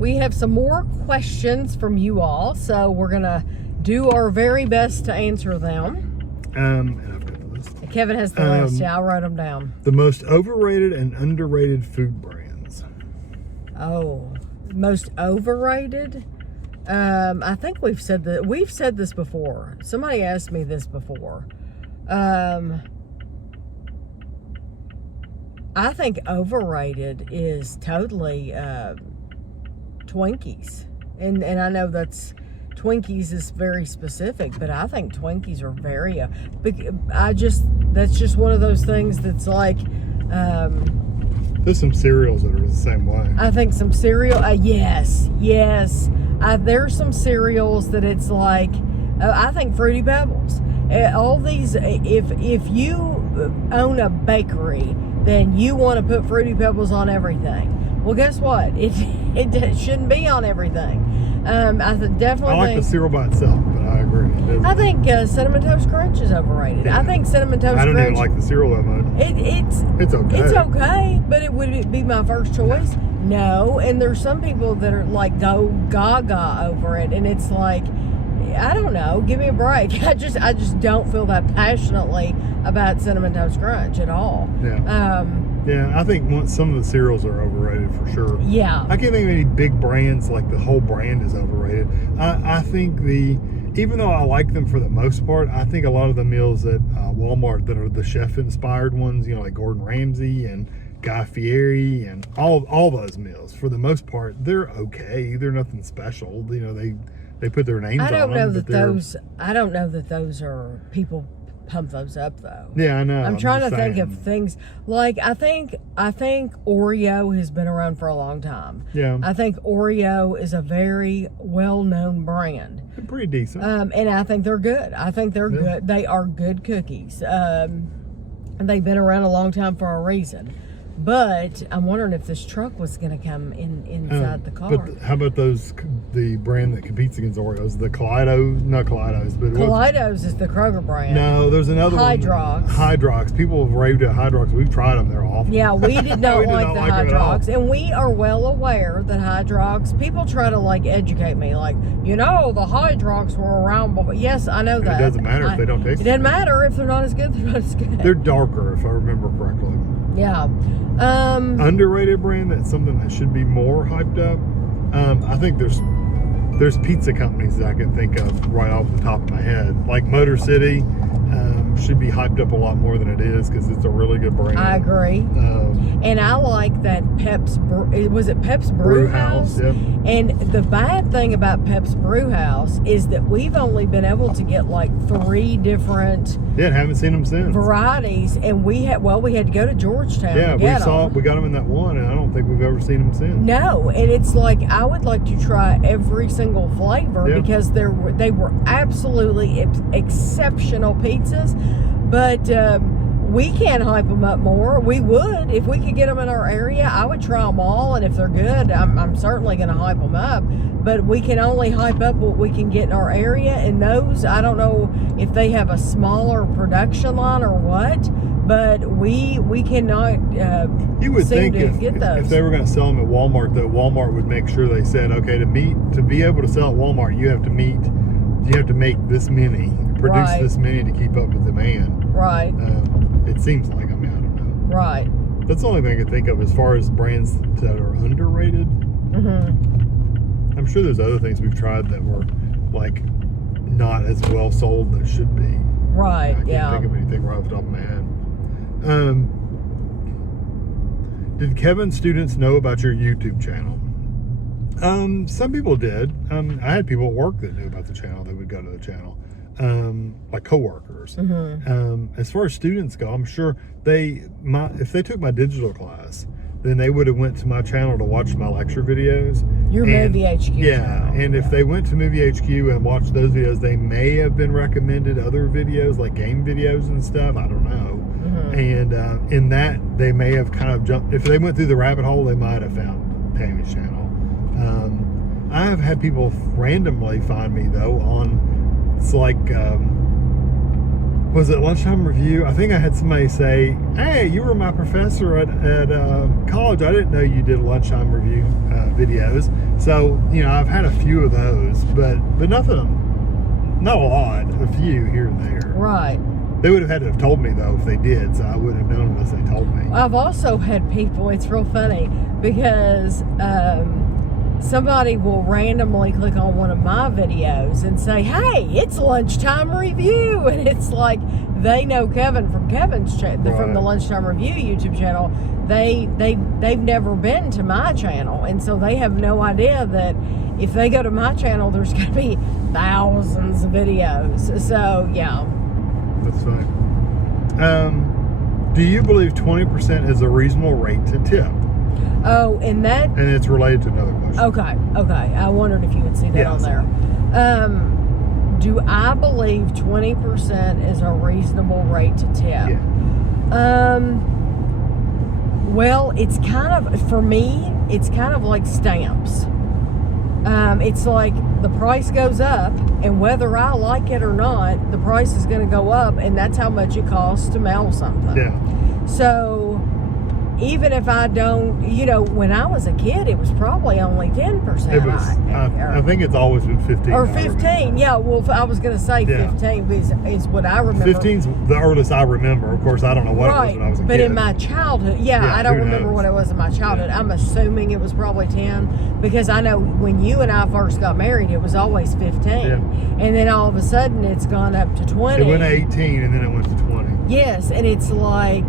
we have some more questions from you all, so we're gonna do our very best to answer them. And I've got the list. Kevin has the list. Yeah, I wrote them down. The most overrated and underrated food brands. Oh, most overrated? I think we've said that. We've said this before. Somebody asked me this before. I think overrated is totally Twinkies, and I know that's Twinkies is very specific, but I think Twinkies are very. That's just one of those things that's like. There's some cereals that are the same way. I think some cereal. Yes. There's some cereals that it's like. I think Fruity Pebbles. All these. If you own a bakery, then you want to put Fruity Pebbles on everything. Well, guess what? It shouldn't be on everything. I definitely. I like the cereal by itself, but I agree. I think Cinnamon Toast Crunch is overrated. Yeah. I think Cinnamon Toast Crunch. I don't even like the cereal that much. It's okay. It's okay, but would it be my first choice? No. And there's some people that are like go gaga over it, and it's like, I don't know. Give me a break. I just don't feel that passionately about Cinnamon Toast Crunch at all. Yeah. Yeah, I think some of the cereals are overrated for sure. Yeah. I can't think of any big brands like the whole brand is overrated. I think even though I like them for the most part, I think a lot of the meals at Walmart that are the chef-inspired ones, like Gordon Ramsay and Guy Fieri and all those meals, for the most part, they're okay. They're nothing special. They put their names on them. I don't know that those are people pump those up though. Yeah, I know. I'm trying to think of things like I think Oreo has been around for a long time. Yeah. I think Oreo is a very well-known brand. They're pretty decent. And I think they're good. I think they're good. They are good cookies. And they've been around a long time for a reason. But I'm wondering if this truck was going to come inside the car. But how about the brand that competes against Oreos? The not Kaleidos, but Kaleidos is the Kroger brand. No, there's another Hydrox. one. Hydrox. People have raved at Hydrox. We've tried them. They're awful. Yeah, we did not like the Hydrox. And we are well aware that Hydrox, people try to educate me. The Hydrox were around before. Yes, I know that. It doesn't matter if they don't taste it. It doesn't matter if they're not as good. They're not as good. They're darker, if I remember correctly. Yeah. Underrated brand, that's something that should be more hyped up. I think there's pizza companies that I can think of right off the top of my head. Like Motor City should be hyped up a lot more than it is because it's a really good brand. I agree. And I like that Pep's Brew House? Yep. And the bad thing about Pep's Brew House is that we've only been able to get 3 different haven't seen them since varieties, and we had to go to Georgetown to get them. We got them in that one, and I don't think we've ever seen them since. No, and it's I would like to try every single flavor because they were absolutely exceptional pizzas, but we can't hype them up more. We would if we could get them in our area. I would try them all, and if they're good, I'm certainly going to hype them up. But we can only hype up what we can get in our area, and those, I don't know if they have a smaller production line or what, but we cannot you would think get those. If they were going to sell them at Walmart, though, Walmart would make sure they said, okay, to be able to sell at Walmart, you have to make this many, produce this many to keep up with demand. Right. It seems like, I don't know. Right. That's the only thing I can think of as far as brands that are underrated. Mm-hmm. I'm sure there's other things we've tried that were not as well sold that should be. Right. I can't think of anything right off the top of my head. Did Kevin's students know about your YouTube channel? Some people did. I had people at work that knew about the channel that would go to the channel. Like coworkers. Mm-hmm. As far as students go, I'm sure if they took my digital class, then they would have went to my channel to watch my lecture videos. Your Movie HQ channel. And if they went to Movie HQ and watched those videos, they may have been recommended other videos like game videos and stuff. I don't know. Mm-hmm. And in that, they may have kind of jumped. If they went through the rabbit hole, they might have found Tammy's channel. I have had people randomly find me though on. It's like Was it lunchtime review? I think I had somebody say, "Hey, you were my professor at college. I didn't know you did lunchtime review videos." So I've had a few of those, but nothing, not a lot. A few here and there. Right. They would have had to have told me though if they did, so I wouldn't have known unless they told me. I've also had people. It's real funny because somebody will randomly click on one of my videos and say, "Hey, it's lunchtime review," and it's like they know Kevin from Kevin's from the Lunchtime Review YouTube channel. They've never been to my channel, and so they have no idea that if they go to my channel, there's going to be thousands of videos. So yeah, that's fine. Do you believe 20% is a reasonable rate to tip? Oh, and it's related to another question. Okay. I wondered if you would see that on there. Do I believe 20% is a reasonable rate to tip? Yeah. Well, it's kind of, for me, it's kind of like stamps. It's like the price goes up, and whether I like it or not, the price is going to go up, and that's how much it costs to mail something. Yeah. So even if I don't, when I was a kid, it was probably only 10%. It was, I think it's always been 15. Or 15, yeah. Well, I was going to say 15 is what I remember. 15's the earliest I remember. Of course, I don't know what it was when I was a kid. But in my childhood, I don't remember what it was in my childhood. Yeah. I'm assuming it was probably 10 because I know when you and I first got married, it was always 15. Yeah. And then all of a sudden, it's gone up to 20. It went to 18 and then it went to 20. Yes, and it's like...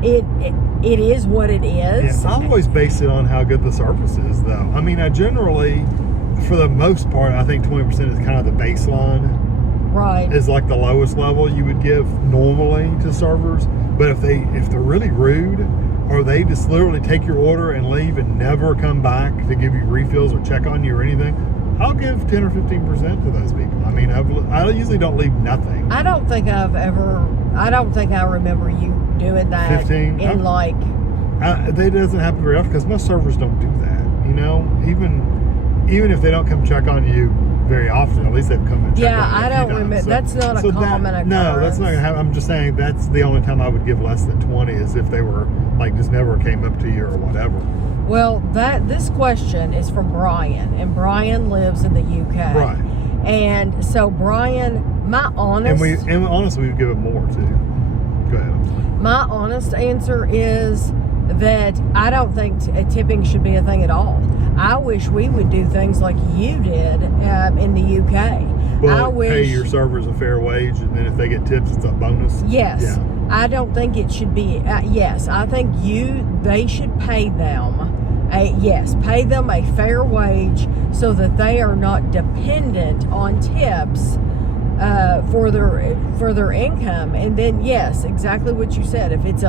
It is what it is. Yeah, I always base it on how good the service is, though. I mean, I generally, for the most part, I think 20% is kind of the baseline. Right. Is like the lowest level you would give normally to servers. But if they're really rude, or they just literally take your order and leave and never come back to give you refills or check on you or anything, I'll give 10 or 15% to those people. I mean, I usually don't leave nothing. I don't think I remember you doing that. 15? That doesn't happen very often because most servers don't do that. Even if they don't come check on you very often, at least they've come and checked on you. Yeah, I don't remember. So, that's not a common occurrence. No, that's not going to happen. I'm just saying that's the only time I would give less than 20 is if they were like just never came up to you or whatever. Well, this question is from Brian, and Brian lives in the UK. Right. And so Brian, my honest... And honestly, we'd give it more too. Go ahead. My honest answer is that I don't think tipping should be a thing at all. I wish we would do things like you did in the UK. Well, pay your servers a fair wage, and then if they get tips, it's a bonus. Yes. Yeah. I don't think it should be. Yes, I think they should pay them. Pay them a fair wage so that they are not dependent on tips for their income. And then yes, exactly what you said. If it's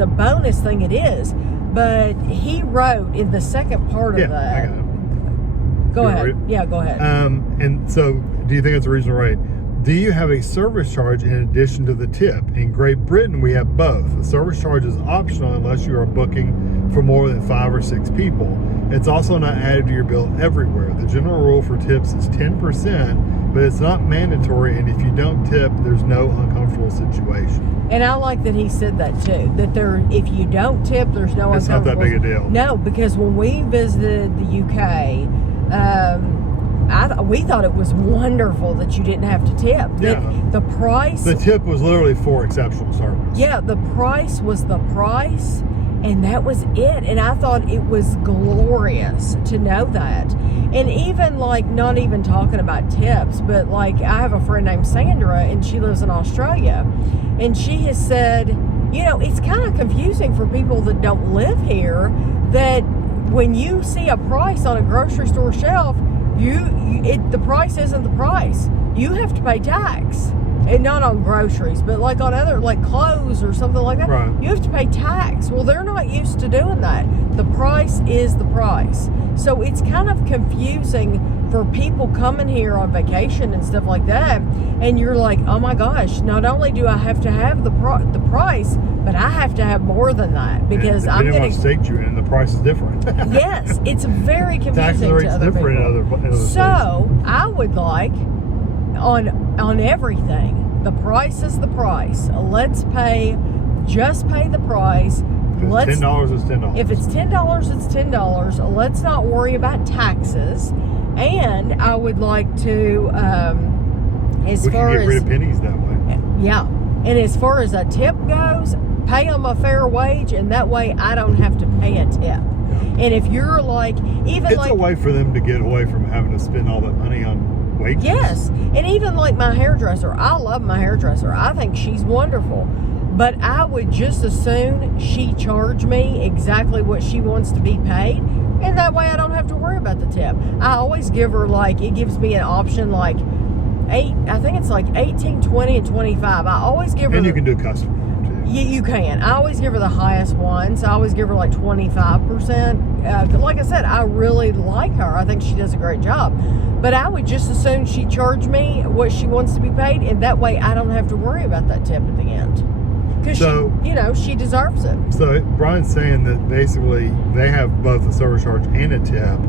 a bonus thing, it is. But he wrote in the second part of that. I got it. Go ahead. Yeah, go ahead. And so, do you think it's a reasonable rate? Do you have a service charge in addition to the tip? In Great Britain, we have both. The service charge is optional unless you are booking for more than 5 or 6 people. It's also not added to your bill everywhere. The general rule for tips is 10%, but it's not mandatory, and if you don't tip, there's no uncomfortable situation. And I like that he said that too, that if you don't tip, there's no uncomfortable... It's not that big a deal. No, because when we visited the UK, we thought it was wonderful that you didn't have to tip. Yeah. The price... The tip was literally for exceptional service. Yeah, the price was the price, and that was it. And I thought it was glorious to know that. And even not even talking about tips, but I have a friend named Sandra, and she lives in Australia. And she has said, it's kind of confusing for people that don't live here that when you see a price on a grocery store shelf, the price isn't the price. You have to pay tax. And not on groceries, but on other, clothes or something like that. Right. You have to pay tax. Well, they're not used to doing that. The price is the price. So it's kind of confusing for people coming here on vacation and stuff like that. And you're like, oh my gosh, not only do I have to have the price, but I have to have more than that because I'm going to... Depending on what state you're in, the price is different. Yes, it's very confusing Tax rate's to other different people. In other so, I would like... on everything. The price is the price. Let's just pay the price. $10 is $10. If it's $10, it's $10. Let's not worry about taxes. And I would like to, we can get rid of pennies that way. Yeah. And as far as a tip goes, pay them a fair wage, and that way I don't have to pay a tip. Yeah. And if you're like, it's a way for them to get away from having to spend all that money on wages. Yes. And even like my hairdresser, I love my hairdresser. I think she's wonderful. But I would just as soon she charge me exactly what she wants to be paid, and that way I don't have to worry about the tip. I always give her, like, it gives me an option like I think it's like 18, 20, and 25. I always give her. And you can do custom too. You can. I always give her the highest one, so I always give her like 25%. Like I said, I really like her. I think she does a great job. But I would just as soon she charge me what she wants to be paid, and that way I don't have to worry about that tip at the end. Because she deserves it. So Brian's saying that basically they have both a service charge and a tip.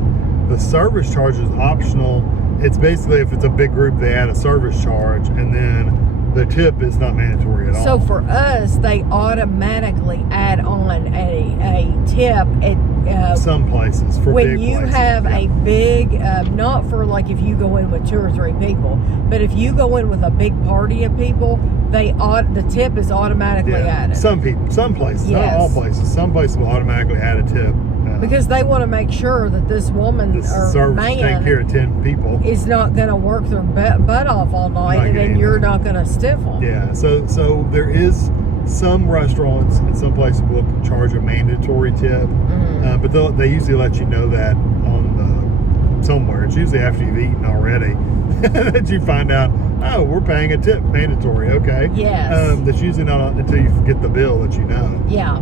The service charge is optional. It's basically, if it's a big group, they add a service charge, and then the tip is not mandatory at all. So for us, they automatically add on a tip at some places for when big you places. have a big, not for like if you go in with 2 or 3 people, but if you go in with a big party of people, the tip is automatically added. Some places, Yes. not all places. Some places will automatically add a tip. Because they want to make sure that this woman or man take care of 10 people is not going to work their butt off all night, and then you're not going to stiff them. Yeah, so there is some restaurants and some places will charge a mandatory tip, but they usually let you know that on somewhere. It's usually after you've eaten already that you find out, oh, we're paying a tip mandatory. Okay. Yes. That's usually not until you get the bill that you know. Yeah.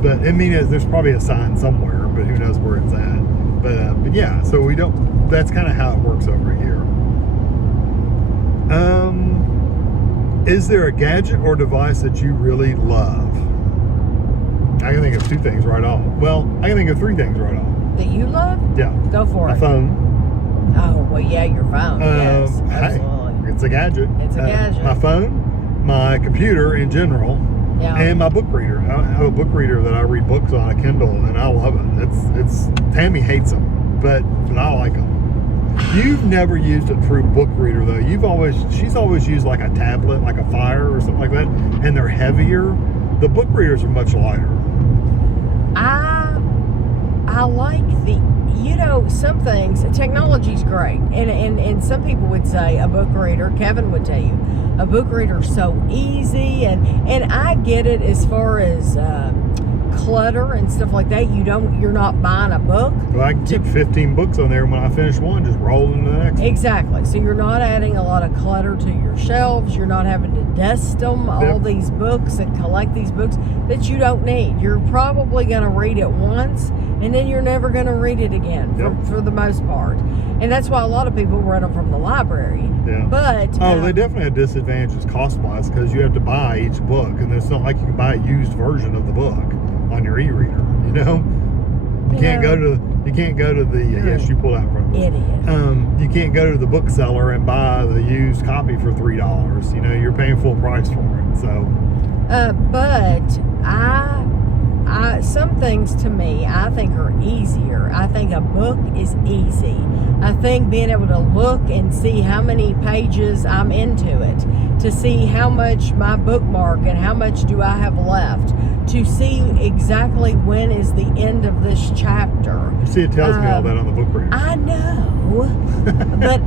But I mean, there's probably a sign somewhere, but who knows where it's at. But yeah, so we don't. That's kind of how it works over here. Is there a gadget or device that you really love? I can think of 2 things right off. Well, I can think of 3 things right off. That you love? Yeah. Go for it. My phone. Oh, well, yeah, your phone. Yes, absolutely. Hey, it's a gadget. It's a gadget. My phone, my computer in general, and my book reader. I have a book reader that I read books on a Kindle, and I love it. It's Tammy hates them, but I like them. You've never used a true book reader though. She's always used like a tablet, like a Fire or something like that, and they're heavier. The book readers are much lighter. I like some things, technology's great, and some people would say a book reader, Kevin would tell you, a book reader is so easy, and I get it as far as clutter and stuff like that. You're not buying a book. Well, I can keep 15 books on there, and when I finish one, just roll into the next one. Exactly. So you're not adding a lot of clutter to your shelves. You're not having to dust them, all these books, and collect these books that you don't need. You're probably going to read it once, and then you're never going to read it again for the most part. And that's why a lot of people rent them from the library. Yeah. But they definitely have disadvantages cost-wise because you have to buy each book, and it's not like you can buy a used version of the book on your e-reader. You can't go to the yes, you pulled out in front of us. Idiot. You can't go to the bookseller and buy the used copy for $3. You're paying full price for it. So but some things to me I think are easier. I think a book is easy. I think being able to look and see how many pages I'm into it, to see how much my bookmark and how much do I have left, to see exactly when is the end of this chapter. You see, it tells me all that on the book reader. I know, but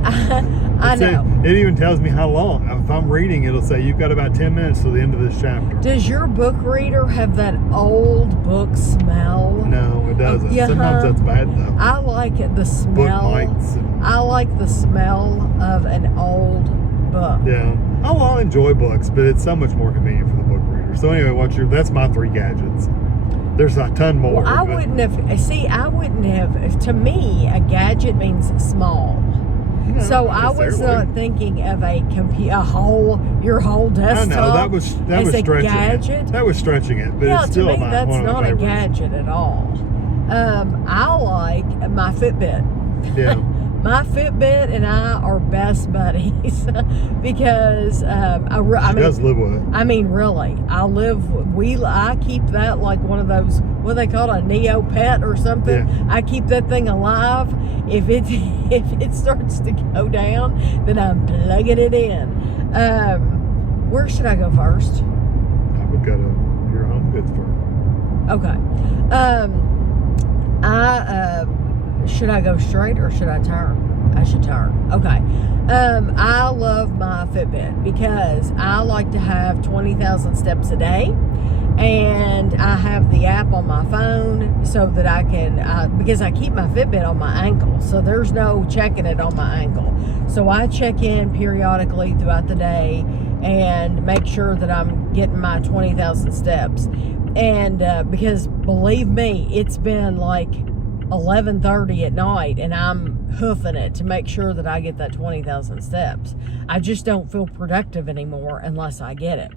I know. It even tells me how long. If I'm reading, it'll say you've got about 10 minutes to the end of this chapter. Does your book reader have that old book smell? No, it doesn't. Sometimes that's bad though. I like the smell. Book lights. I like the smell of an old book. Yeah. Oh, I'll enjoy books, but it's so much more convenient for the book reader. So anyway, that's my 3 gadgets. There's a ton more. Well, I wouldn't have, to me, a gadget means small. No, so I was not thinking of your whole desktop. I know, that was stretching gadget. That was stretching it, but it's still to me, that's not a gadget at all. I like my Fitbit. Yeah. my Fitbit and I are best buddies because I does live with it. I mean, really, I keep that like one of those, what they call it, a Neo pet or something. Yeah. I keep that thing alive. If it starts to go down, then I'm plugging it in. Where should I go first? I would go to your home goods first. Okay. Should I go straight or should I turn? I should turn. Okay. I love my Fitbit because I like to have 20,000 steps a day. And I have the app on my phone so that I can, because I keep my Fitbit on my ankle. So there's no checking it on my ankle. So I check in periodically throughout the day and make sure that I'm getting my 20,000 steps. And because believe me, it's been like 11:30 at night and I'm hoofing it to make sure that I get that 20,000 steps. I just don't feel productive anymore unless I get it.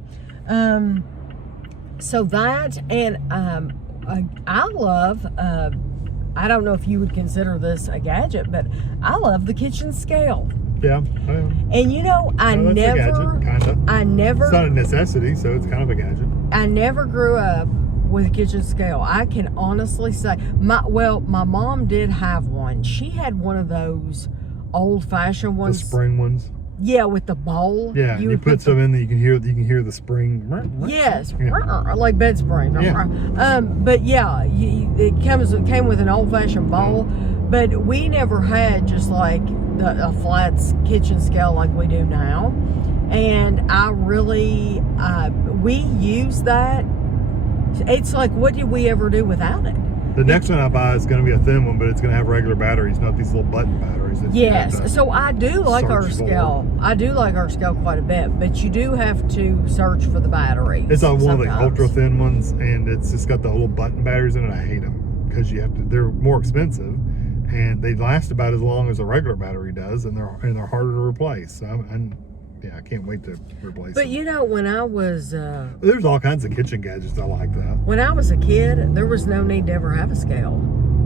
So that, and I love, I don't know if you would consider this a gadget, but I love the kitchen scale. Yeah. And you know, I never, a gadget, kind of. It's not a necessity, so it's kind of a gadget. I never grew up with a kitchen scale. I can honestly say, my mom did have one. She had one of those old-fashioned ones. The spring ones. Yeah, with the bowl. Yeah, you put some in that you can hear the spring. Yes, yeah. Like bed spring. Yeah. But yeah, it came with an old-fashioned bowl, but we never had just like a flat kitchen scale like we do now. And I really, we use that. It's like, what did we ever do without it? The next one I buy is going to be a thin one, but it's going to have regular batteries, not these little button batteries. Yes, so I do like our scale. I do like our scale quite a bit, but you do have to search for the battery. It's on one of the ultra thin ones, and it's just got the little button batteries in it. I hate them because they're more expensive, and they last about as long as a regular battery does, and they're harder to replace. So I can't wait to replace them. But you know, when I was... there's all kinds of kitchen gadgets I like, though. When I was a kid, there was no need to ever have a scale.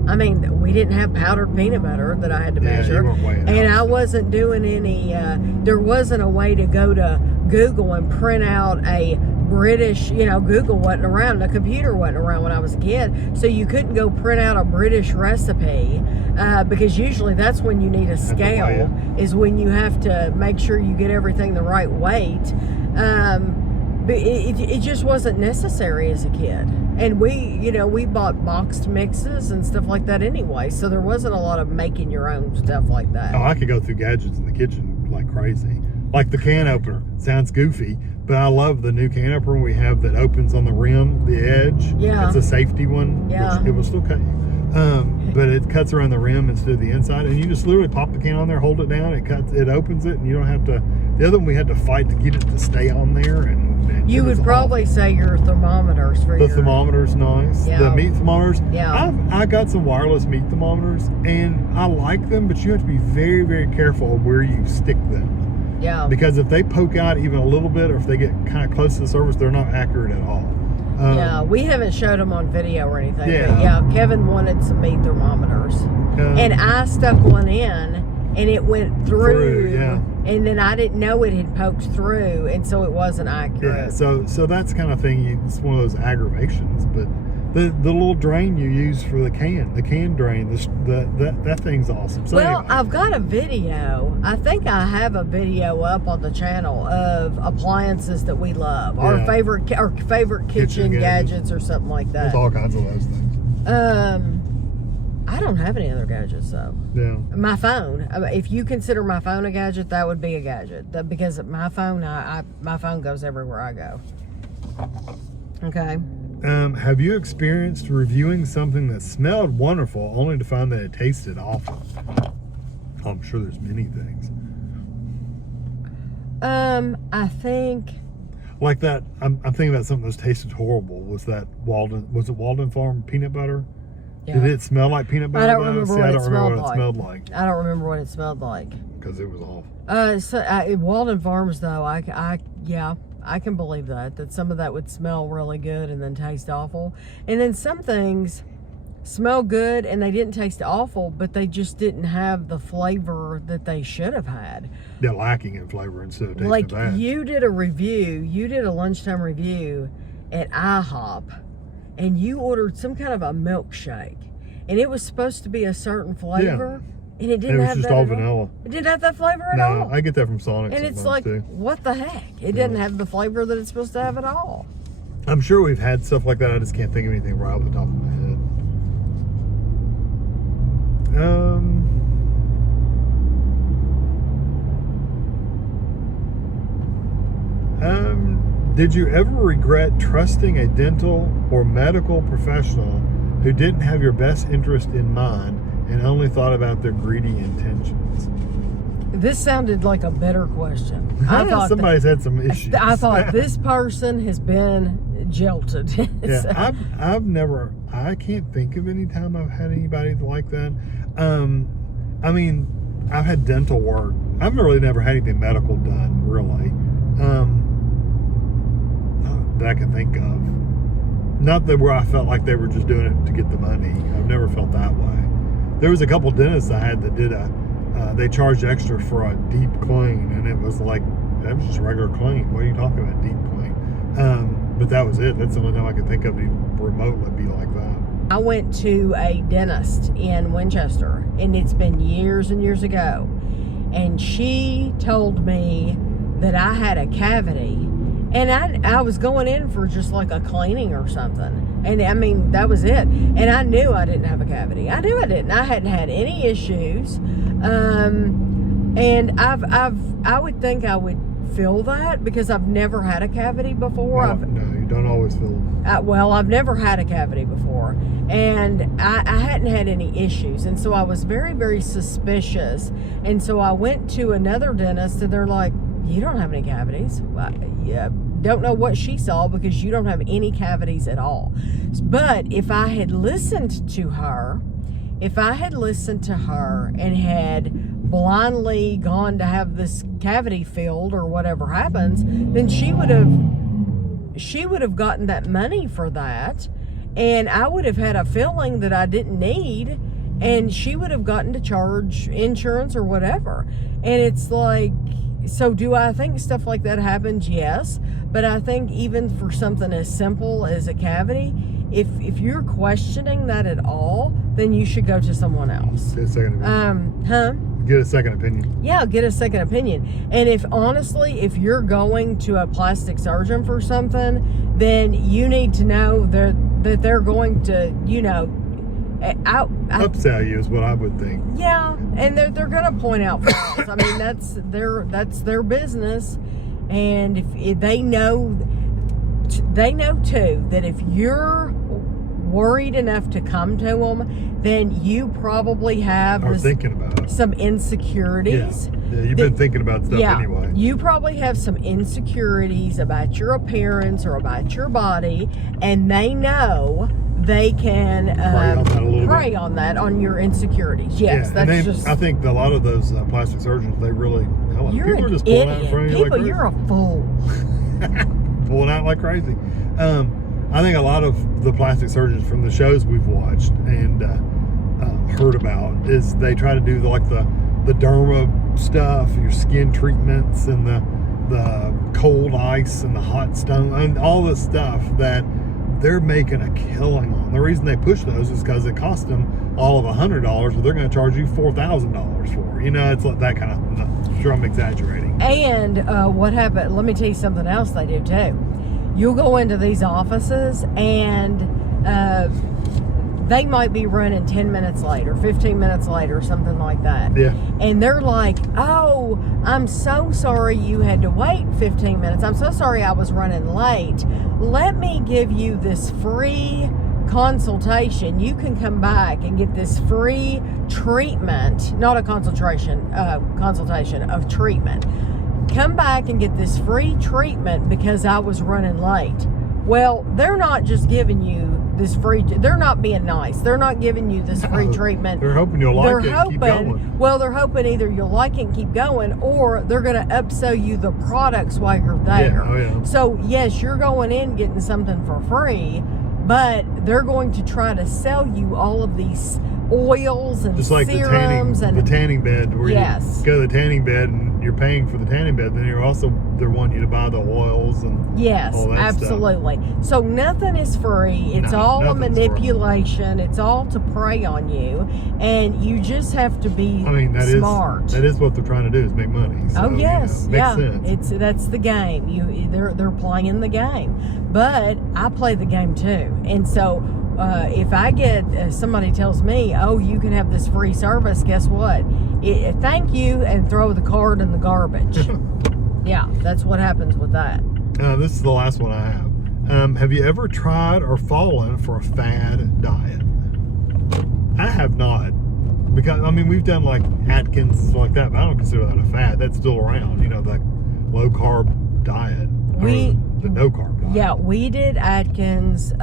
I mean, we didn't have powdered peanut butter that I had to measure. You weren't weighing and out. I wasn't doing any... there wasn't a way to go to Google and print out a British... Google wasn't around. The computer wasn't around when I was a kid. So you couldn't go print out a British recipe because usually that's when you need a scale, is when you have to make sure you get everything the right weight. But it just wasn't necessary as a kid. And we bought boxed mixes and stuff like that anyway. So there wasn't a lot of making your own stuff like that. Oh, I could go through gadgets in the kitchen like crazy. Like the can opener. Sounds goofy, but I love the new can opener we have that opens on the rim, the edge. Yeah. It's a safety one. Yeah. Which it will still cut you. But it cuts around the rim instead of the inside, and you just literally pop the can on there, hold it down, it opens it, and you don't have to. The other one we had to fight to get it to stay on there, and you would probably say your thermometers for the thermometer's nice. Yeah. The meat thermometers. Yeah. I got some wireless meat thermometers, and I like them, but you have to be very, very careful where you stick them. Yeah. Because if they poke out even a little bit, or if they get kind of close to the surface, they're not accurate at all. Yeah, we haven't showed them on video or anything. Yeah. But yeah, Kevin wanted some meat thermometers. And I stuck one in, and it went through. Yeah. And then I didn't know it had poked through, and so it wasn't accurate. Yeah, so that's kind of thing, it's one of those aggravations. But the little drain you use for the can drain, that thing's awesome. So well, anyway. I've got a video. I think I have a video up on the channel of appliances that we love. Yeah. Our favorite kitchen gadgets or something like that. There's all kinds of those things. I don't have any other gadgets though. Yeah. My phone. If you consider my phone a gadget, that would be a gadget. Because my phone, my phone goes everywhere I go. Okay. Have you experienced reviewing something that smelled wonderful only to find that it tasted awful? I'm sure there's many things. I think. Like that, I'm thinking about something that tasted horrible. Was it Walden Farm peanut butter? Yeah. Did it smell like peanut butter? I don't remember what it smelled like. I don't remember what it smelled like. Because it was awful. Walden Farms though, I can believe that some of that would smell really good and then taste awful. And then some things smell good and they didn't taste awful, but they just didn't have the flavor that they should have had. They're lacking in flavor instead of tasting like bad. you did a lunchtime review at IHOP, and you ordered some kind of a milkshake, and it was supposed to be a certain flavor, and it didn't have that. It was just all vanilla. It didn't have that flavor at all. No, I get that from Sonic. And it's like, too. What the heck? It doesn't have the flavor that it's supposed to have at all. I'm sure we've had stuff like that. I just can't think of anything right off the top of my head. Did you ever regret trusting a dental or medical professional who didn't have your best interest in mind and only thought about their greedy intentions? This sounded like a better question. I thought somebody's had some issues. I thought this person has been jilted. Yeah, I've never. I can't think of any time I've had anybody like that. I mean, I've had dental work. I've really never had anything medical done, really. That I can think of. Not that where I felt like they were just doing it to get the money. I've never felt that way. There was a couple dentists I had that did they charged extra for a deep clean, and it was like, that was just regular clean. What are you talking about, deep clean? But that was it. That's the only time I could think of it remotely be like that. I went to a dentist in Winchester, and it's been years and years ago, and she told me that I had a cavity, and I was going in for just like a cleaning or something, and I mean, that was it. And I knew I didn't have a cavity. I knew I didn't. I hadn't had any issues, and I would think I would feel that because I've never had a cavity before. No, you don't always feel it. Well, I've never had a cavity before, and I hadn't had any issues, and so I was very, very suspicious. And so I went to another dentist, and they're like, you don't have any cavities. Well, yeah, don't know what she saw because you don't have any cavities at all. But if I had listened to her, and had blindly gone to have this cavity filled or whatever happens, then she would have gotten that money for that, and I would have had a filling that I didn't need, and she would have gotten to charge insurance or whatever. And it's like, so do I think stuff like that happens? Yes. But I think even for something as simple as a cavity, if you're questioning that at all, then you should go to someone else. Get a second opinion. Get a second opinion. Yeah, get a second opinion. And if you're going to a plastic surgeon for something, then you need to know that they're going to, upsell you is what I would think. Yeah, and they're going to point out flaws. I mean, that's their business, and if they know too that if you're worried enough to come to them, then you probably have thinking about it. Some insecurities. Yeah, you've been thinking about stuff anyway. You probably have some insecurities about your appearance or about your body, and they know they can prey on that, on your insurities. Yes, I think a lot of those plastic surgeons, they really, you're people an are just pulling out in front of you like crazy. You're a fool. Pulling out like crazy. I think a lot of the plastic surgeons from the shows we've watched and heard about is they try to do the derma stuff, your skin treatments, and the cold ice and the hot stone and all this stuff that they're making a killing on. The reason they push those is because it cost them all of $100, but they're going to charge you $4,000 for. It's like that kind of. I'm sure I'm exaggerating. And what happened? Let me tell you something else they do too. You'll go into these offices and they might be running 10 minutes late or 15 minutes late or something like that. Yeah. And they're like, oh, I'm so sorry you had to wait 15 minutes. I'm so sorry I was running late. Let me give you this free consultation. You can come back and get this free treatment, not a consultation of treatment. Come back and get this free treatment because I was running late. Well, they're not just giving you this free, they're not being nice. They're not giving you this free treatment. They're hoping you'll like it and keep going. Well, they're hoping either you'll like it and keep going, or they're going to upsell you the products while you're there. Yeah. So, yes, you're going in getting something for free, but they're going to try to sell you all of these oils and just like serums the tanning bed, where yes. you go to the tanning bed and you're paying for the tanning bed, then they're wanting you to buy the oils and yes, all that absolutely. stuff. So nothing is free. It's all a manipulation. Free. It's all to prey on you, and you just have to be smart. That is what they're trying to do, is make money. So, oh yes, makes sense. That's the game. They're playing the game, but I play the game too, and so. If I get somebody tells me, oh, you can have this free service, guess what? Thank you, and throw the card in the garbage. Yeah, that's what happens with that. This is the last one I have. Have you ever tried or fallen for a fad diet? I have not. Because, we've done like Atkins, stuff like that, but I don't consider that a fad. That's still around, the low carb diet. The no carb diet. Yeah, we did Atkins.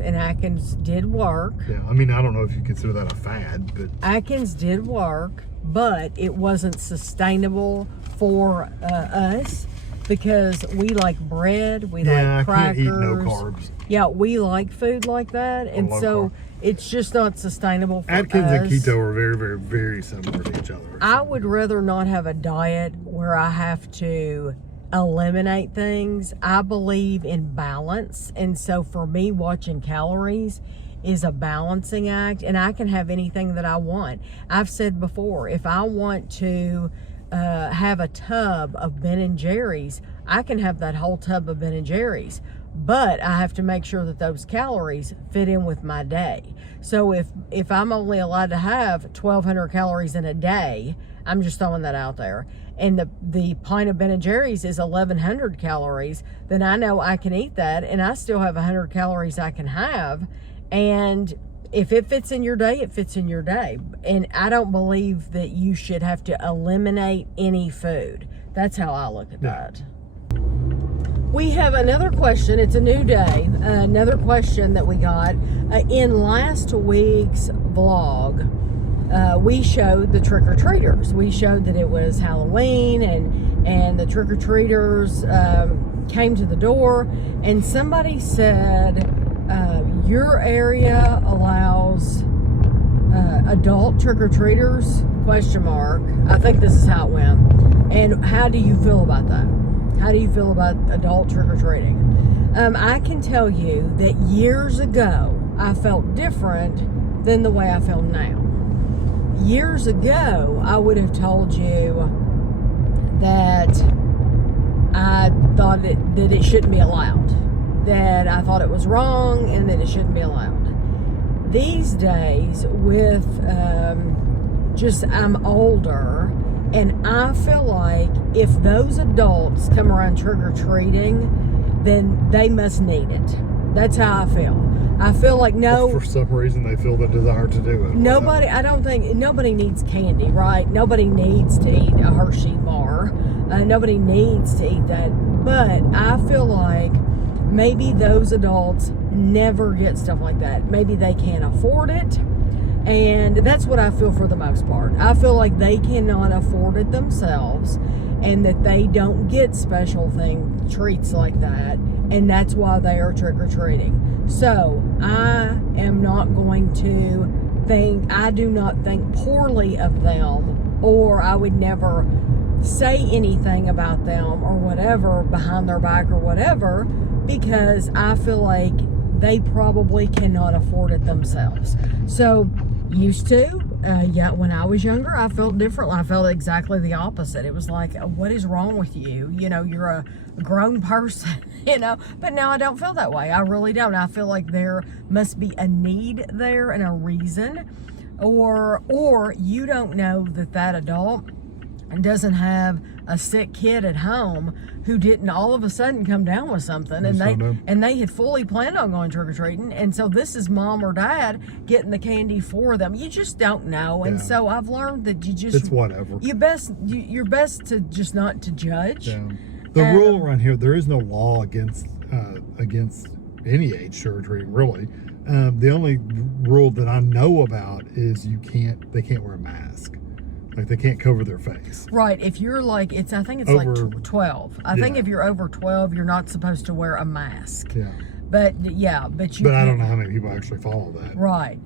And Atkins did work. Yeah, I don't know if you consider that a fad, but Atkins did work, but it wasn't sustainable for us because we like bread, we like crackers. I can't eat no carbs. Yeah, we like food like that, and so carb. It's just not sustainable for Atkins us. and keto are very, very, very similar to each other. So. I would rather not have a diet where I have to eliminate things. I believe in balance, and so for me, watching calories is a balancing act, and I can have anything that I want. I've said before, if I want to have a tub of Ben & Jerry's, I can have that whole tub of Ben & Jerry's, but I have to make sure that those calories fit in with my day. So if I'm only allowed to have 1,200 calories in a day, I'm just throwing that out there, and the pint of Ben & Jerry's is 1,100 calories, then I know I can eat that, and I still have 100 calories I can have. And if it fits in your day, it fits in your day. And I don't believe that you should have to eliminate any food. That's how I look at that. We have another question. It's a new day. Another question that we got. In last week's vlog, we showed the trick-or-treaters. We showed that it was Halloween, and the trick-or-treaters came to the door, and somebody said, your area allows adult trick-or-treaters? ? I think this is how it went. And how do you feel about that? How do you feel about adult trick-or-treating? I can tell you that years ago, I felt different than the way I feel now. Years ago, I would have told you that I thought that it shouldn't be allowed, that I thought it was wrong, and that it shouldn't be allowed. These days, with I'm older, and I feel like if those adults come around trick-or-treating, then they must need it. That's how I feel. I feel like for some reason they feel the desire to do it. I don't think nobody needs candy, right? Nobody needs to eat a Hershey bar. Nobody needs to eat that. But I feel like maybe those adults never get stuff like that. Maybe they can't afford it. And that's what I feel for the most part. I feel like they cannot afford it themselves, and that they don't get special treats like that. And that's why they are trick-or-treating. So I am not going to I do not think poorly of them, or I would never say anything about them or whatever behind their back or whatever, because I feel like they probably cannot afford it themselves. So used to, when I was younger, I felt differently. I felt exactly the opposite. It was like, what is wrong with you? You're a grown person, but now I don't feel that way. I really don't. I feel like there must be a need there and a reason, or you don't know that adult doesn't have a sick kid at home who didn't all of a sudden come down with something, and they had fully planned on going trick-or-treating, and so this is mom or dad getting the candy for them. You just don't know. And so I've learned that it's whatever. You're best to just not to judge. Yeah. The rule around here, there is no law against any age trick-or-treating, really. The only rule that I know about is they can't wear a mask. Like, they can't cover their face. Right. If you're like, I think it's like 12. I think if you're over 12, you're not supposed to wear a mask. Yeah. But yeah, but I don't know how many people actually follow that. Right.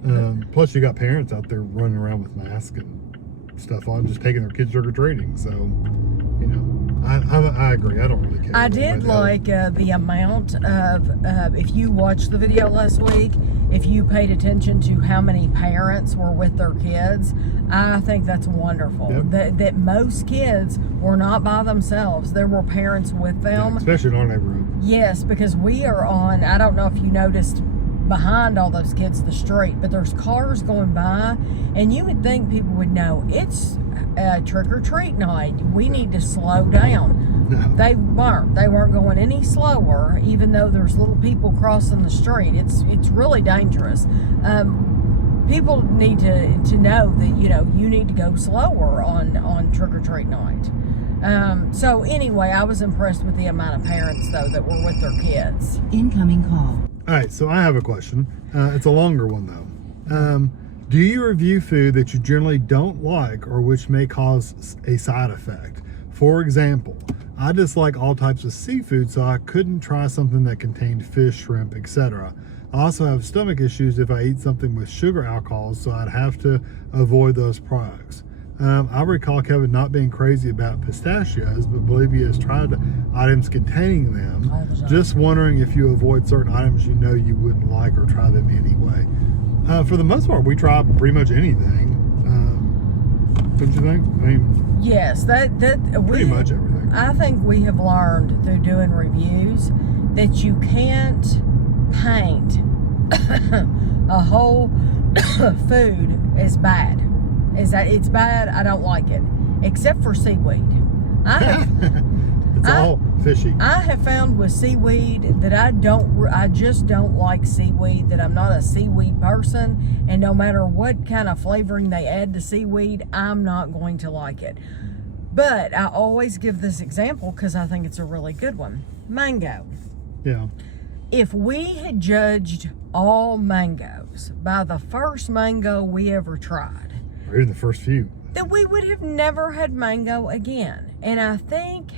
Plus, you got parents out there running around with masks and stuff on, just taking their kids trick-or-treating. So, you know, I agree. I don't really care. I did like the amount of, if you watched the video last week, if you paid attention to how many parents were with their kids, I think that's wonderful. Yep. That most kids were not by themselves. There were parents with them. Yeah, especially in our neighborhood. Yes, because we are on, I don't know if you noticed behind all those kids the street, but there's cars going by, and you would think people would know it's trick-or-treat night. We need to slow down. No. They weren't going any slower, even though there's little people crossing the street. It's really dangerous. People need to know that, you know, you need to go slower on trick-or-treat night. So anyway, I was impressed with the amount of parents, though, that were with their kids. Incoming call. All right, so I have a question. It's a longer one, though. Do you review food that you generally don't like or which may cause a side effect? For example, I dislike all types of seafood, so I couldn't try something that contained fish, shrimp, etc. I also have stomach issues if I eat something with sugar alcohols, so I'd have to avoid those products. I recall Kevin not being crazy about pistachios, but believe he has tried items containing them. Just wondering if you avoid certain items you know you wouldn't like or try them anyway. For the most part, we try pretty much anything. Don't you think? I mean, yes, pretty much everything. I think we have learned through doing reviews that you can't paint a whole food as bad. Is that it's bad? I don't like it, except for seaweed. It's all fishy. I have found with seaweed that I just don't like seaweed, that I'm not a seaweed person, and no matter what kind of flavoring they add to seaweed, I'm not going to like it. But I always give this example because I think it's a really good one. Mango. Yeah. If we had judged all mangoes by the first mango we ever tried, or even the first few, that we would have never had mango again. And I think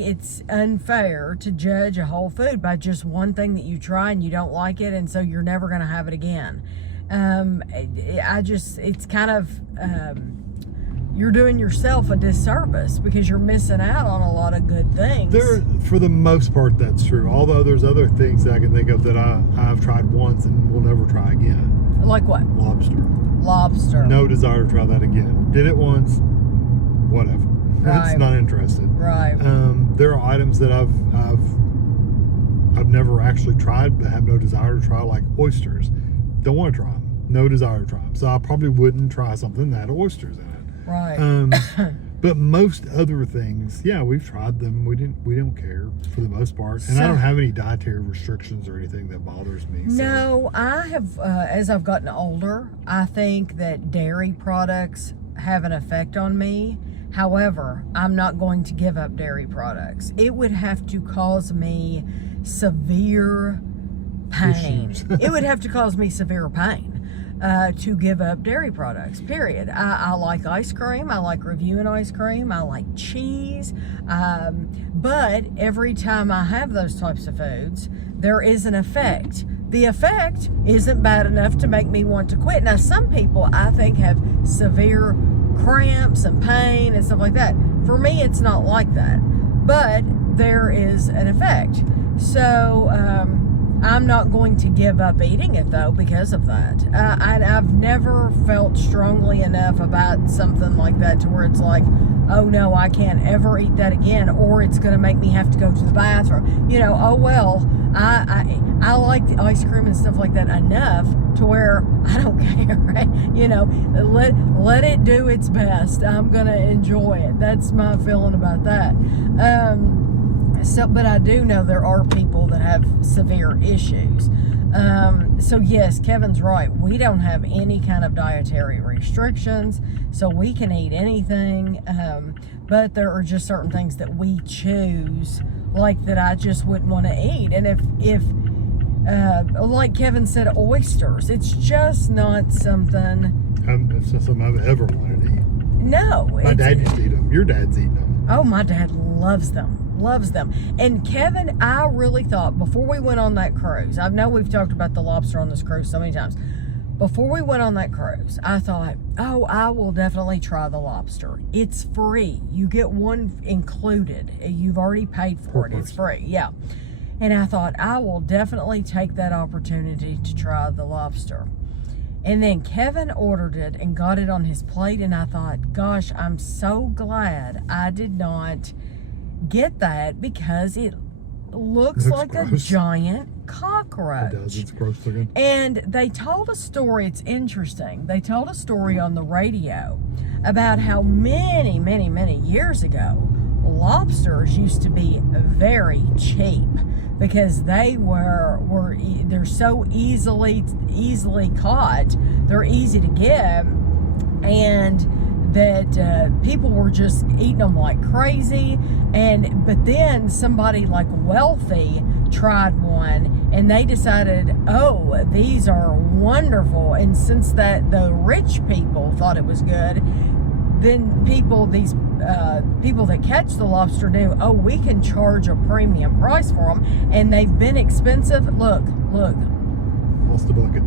it's unfair to judge a whole food by just one thing that you try and you don't like it, and so you're never going to have it again. It's kind of, you're doing yourself a disservice because you're missing out on a lot of good things. For the most part, that's true. Although there's other things that I can think of that I've tried once and will never try again. Like what? Lobster. No desire to try that again. Did it once, whatever. Right. It's not interested. Right. There are items that I've never actually tried but have no desire to try, like oysters. Don't want to try them. No desire to try them. So I probably wouldn't try something that had oysters in it. Right. But most other things, yeah, we've tried them. We don't care for the most part. And I don't have any dietary restrictions or anything that bothers me. No, I have, as I've gotten older, I think that dairy products have an effect on me. However, I'm not going to give up dairy products. It would have to cause me severe pain. It would have to cause me severe pain to give up dairy products, period. I like ice cream. I like reviewing ice cream. I like cheese. But every time I have those types of foods, there is an effect. The effect isn't bad enough to make me want to quit. Now, some people, I think, have severe cramps and pain and stuff like that. For me, it's not like that. But there is an effect. So, I'm not going to give up eating it, though, because of that. I've never felt strongly enough about something like that to where it's like, oh, no, I can't ever eat that again, or it's going to make me have to go to the bathroom. You know, oh, well, I like the ice cream and stuff like that enough to where I don't care. You know, let it do its best. I'm going to enjoy it. That's my feeling about that. But I do know there are people that have severe issues. So yes, Kevin's right. We don't have any kind of dietary restrictions, so we can eat anything. But there are just certain things that we choose, like that I just wouldn't want to eat. And if like Kevin said, oysters, it's just not something. It's not something I've ever wanted to eat. No. My dad used to eat them. Your dad's eating them. Oh, my dad loves them. loves them. And Kevin, I really thought before we went on that cruise, I know we've talked about the lobster on this cruise so many times. Before we went on that cruise, I thought, oh, I will definitely try the lobster. It's free. You get one included. You've already paid for it. It's free. Yeah. And I thought, I will definitely take that opportunity to try the lobster. And then Kevin ordered it and got it on his plate. And I thought, gosh, I'm so glad I did not get that, because it looks like gross. A giant cockroach. It does. It's gross looking. And they told a story. It's interesting. They told a story on the radio about how many, many, many years ago, lobsters used to be very cheap because they're so easily caught. They're easy to get, and that people were just eating them like crazy. But then somebody like wealthy tried one, and they decided, oh, these are wonderful. And since that the rich people thought it was good, then these people that catch the lobster knew, oh, we can charge a premium price for them, and they've been expensive. Look. Lost the bucket.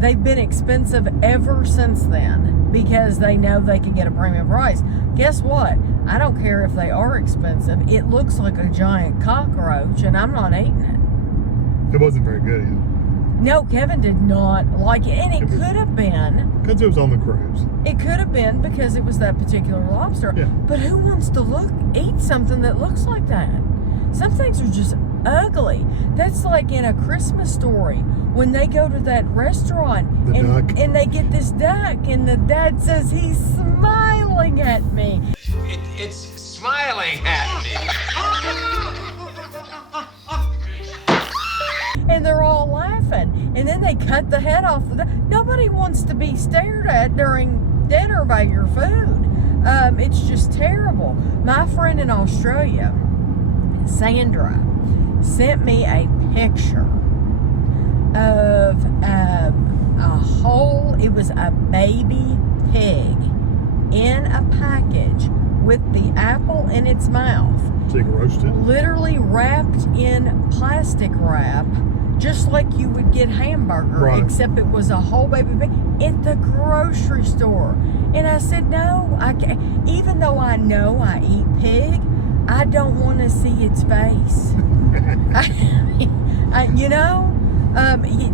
They've been expensive ever since then because they know they can get a premium price. Guess what? I don't care if they are expensive. It looks like a giant cockroach, and I'm not eating it. It wasn't very good either. No, Kevin did not like it, and it could have been because it was on the cruise. It could have been because it was that particular lobster. Yeah. But who wants to eat something that looks like that? Some things are just ugly. That's like in A Christmas Story when they go to that restaurant and they get this duck, and the dad says he's smiling at me. It's smiling at me. And they're all laughing, and then they cut the head off the duck. Nobody wants to be stared at during dinner by your food. It's just terrible. My friend in Australia, Sandra, sent me a picture of it was a baby pig in a package with the apple in its mouth. So you can roast it? Literally wrapped in plastic wrap, just like you would get hamburger, right. Except it was a whole baby pig at the grocery store. And I said, no, I can't. Even though I know I eat pig, I don't want to see its face.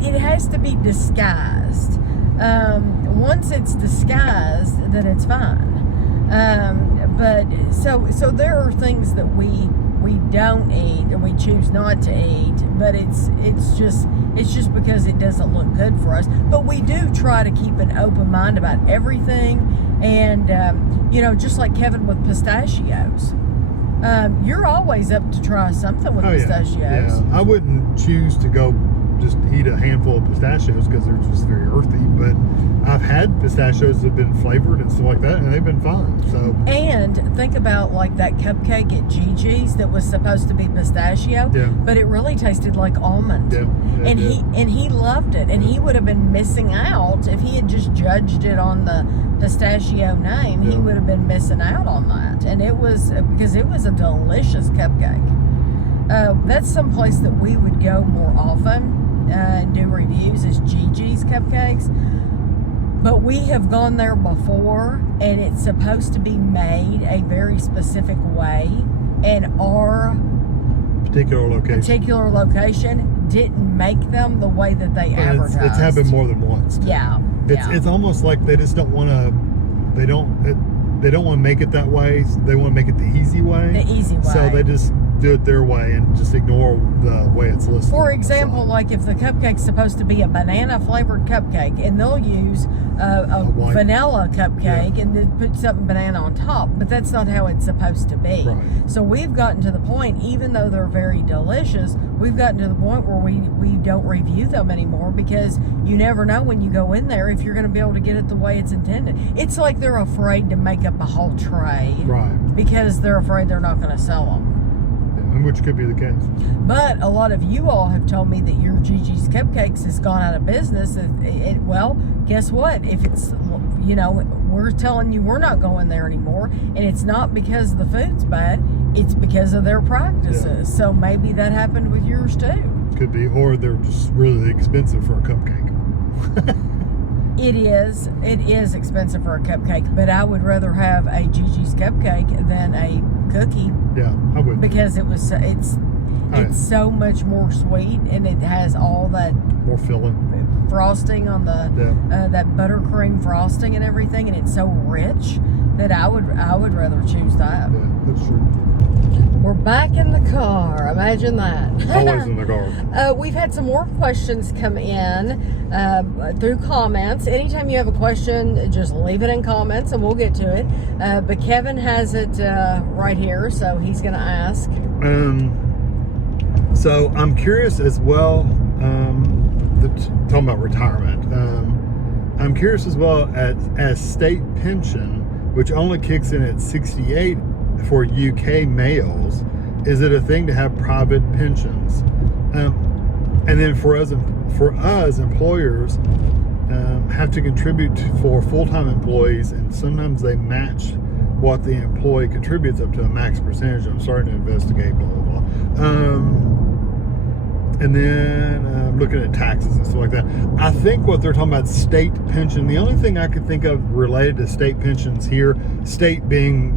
It has to be disguised. Once it's disguised, then it's fine. But so there are things that we don't eat and we choose not to eat, but it's just because it doesn't look good for us. But we do try to keep an open mind about everything, and just like Kevin with pistachios. You're always up to try something with pistachios. Yeah, I wouldn't choose to go just eat a handful of pistachios because they're just very earthy, but I've had pistachios that have been flavored and stuff like that, and they've been fine. So, and think about like that cupcake at Gigi's that was supposed to be pistachio, but it really tasted like almond. And he loved it, and he would have been missing out if he had just judged it on the pistachio name. He would have been missing out on that, and it was because it was a delicious cupcake. That's some place that we would go more often and do reviews, is Gigi's Cupcakes. But we have gone there before, and it's supposed to be made a very specific way, and our particular location didn't make them the way that they advertised. It's happened more than once. Too. It's almost like they just don't want to. They don't want to make it that way. They want to make it the easy way. The easy way. So they just do it their way and just ignore the way it's listed. For example, like if the cupcake's supposed to be a banana flavored cupcake, and they'll use a vanilla cupcake and then put something banana on top, but that's not how it's supposed to be. Right. So we've gotten to the point, even though they're very delicious, we've gotten to the point where we don't review them anymore, because you never know when you go in there if you're going to be able to get it the way it's intended. It's like they're afraid to make up a whole tray, right? Because they're afraid they're not going to sell them. Which could be the case. But a lot of you all have told me that your Gigi's Cupcakes has gone out of business. Well, guess what? If it's, we're telling you we're not going there anymore, and it's not because the food's bad. It's because of their practices. Yeah. So maybe that happened with yours too. Could be, or they're just really expensive for a cupcake. It is expensive for a cupcake, but I would rather have a Gigi's cupcake than a cookie. Yeah, I would. Because it's so much more sweet, and it has all that more filling frosting on the that buttercream frosting and everything, and it's so rich that I would rather choose that. Yeah, that's true. We're back in the car. Imagine that. Always in the car. We've had some more questions come in through comments. Anytime you have a question, just leave it in comments and we'll get to it. But Kevin has it right here, so he's going to ask. So I'm curious as well, talking about retirement. I'm curious as well as state pension, which only kicks in at 68 for UK males. Is it a thing to have private pensions? And then for us employers have to contribute for full-time employees, and sometimes they match what the employee contributes up to a max percentage. I'm starting to investigate, blah, blah, blah. And then looking at taxes and stuff like that. I think what they're talking about, state pension, the only thing I could think of related to state pensions here, state being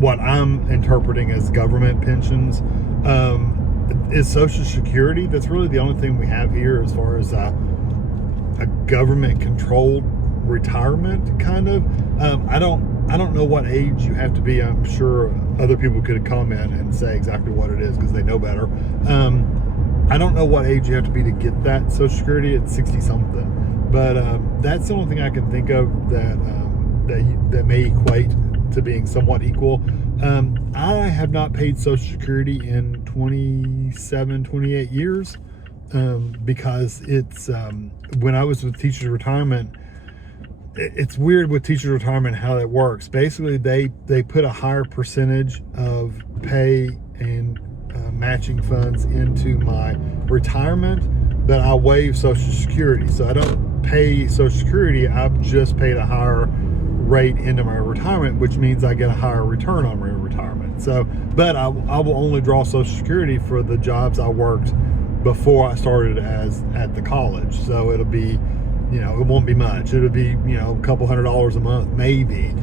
what I'm interpreting as government pensions, is Social Security. That's really the only thing we have here as far as a government-controlled retirement, kind of. I don't know what age you have to be. I'm sure other people could comment and say exactly what it is because they know better. I don't know what age you have to be to get that Social Security. It's 60-something. But that's the only thing I can think of that may equate to being somewhat equal. I have not paid Social Security in 28 years because it's when I was with Teachers Retirement, it's weird with Teachers Retirement how that works. Basically, they put a higher percentage of pay and matching funds into my retirement, but I waive Social Security. So I don't pay Social Security. I've just paid a higher rate into my retirement, which means I get a higher return on my retirement. So, but I will only draw Social Security for the jobs I worked before I started at the college. So it'll be, it won't be much. It'll be, a couple $100 a month, maybe,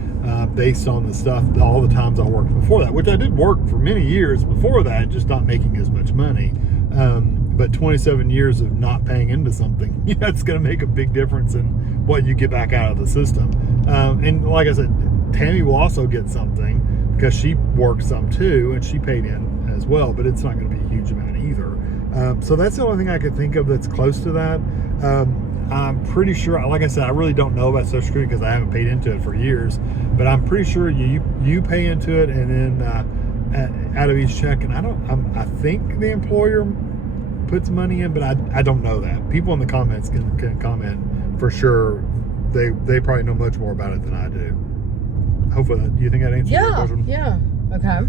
based on the stuff, all the times I worked before that, which I did work for many years before that, just not making as much money. But 27 years of not paying into something, it's going to make a big difference in what you get back out of the system. And like I said, Tammy will also get something because she worked some too, and she paid in as well, but it's not going to be a huge amount either. So that's the only thing I could think of that's close to that. I'm pretty sure, like I said, I really don't know about Social Security because I haven't paid into it for years, but I'm pretty sure you pay into it, and then out of each check, and I think the employer puts money in, but I don't know that. People in the comments can comment for sure. They probably know much more about it than I do. Hopefully, do you think that answers your question? Yeah. Okay.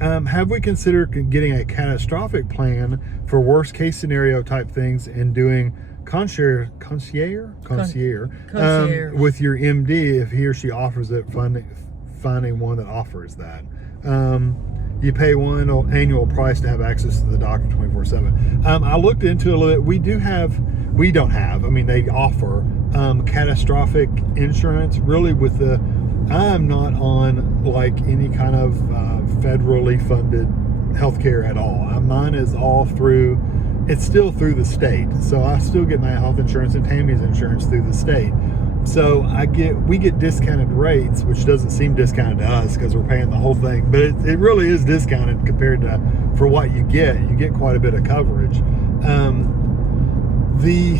Have we considered getting a catastrophic plan for worst case scenario type things and doing concierge with your MD if he or she offers it, finding one that offers that. You pay one annual price to have access to the doctor 24/7. I looked into it a little bit. We don't have, they offer catastrophic insurance. Really I'm not on like any kind of federally funded healthcare at all. Mine is it's still through the state. So I still get my health insurance and Tammy's insurance through the state. So we get discounted rates, which doesn't seem discounted to us because we're paying the whole thing, but it really is discounted compared to for what you get. You get quite a bit of coverage. The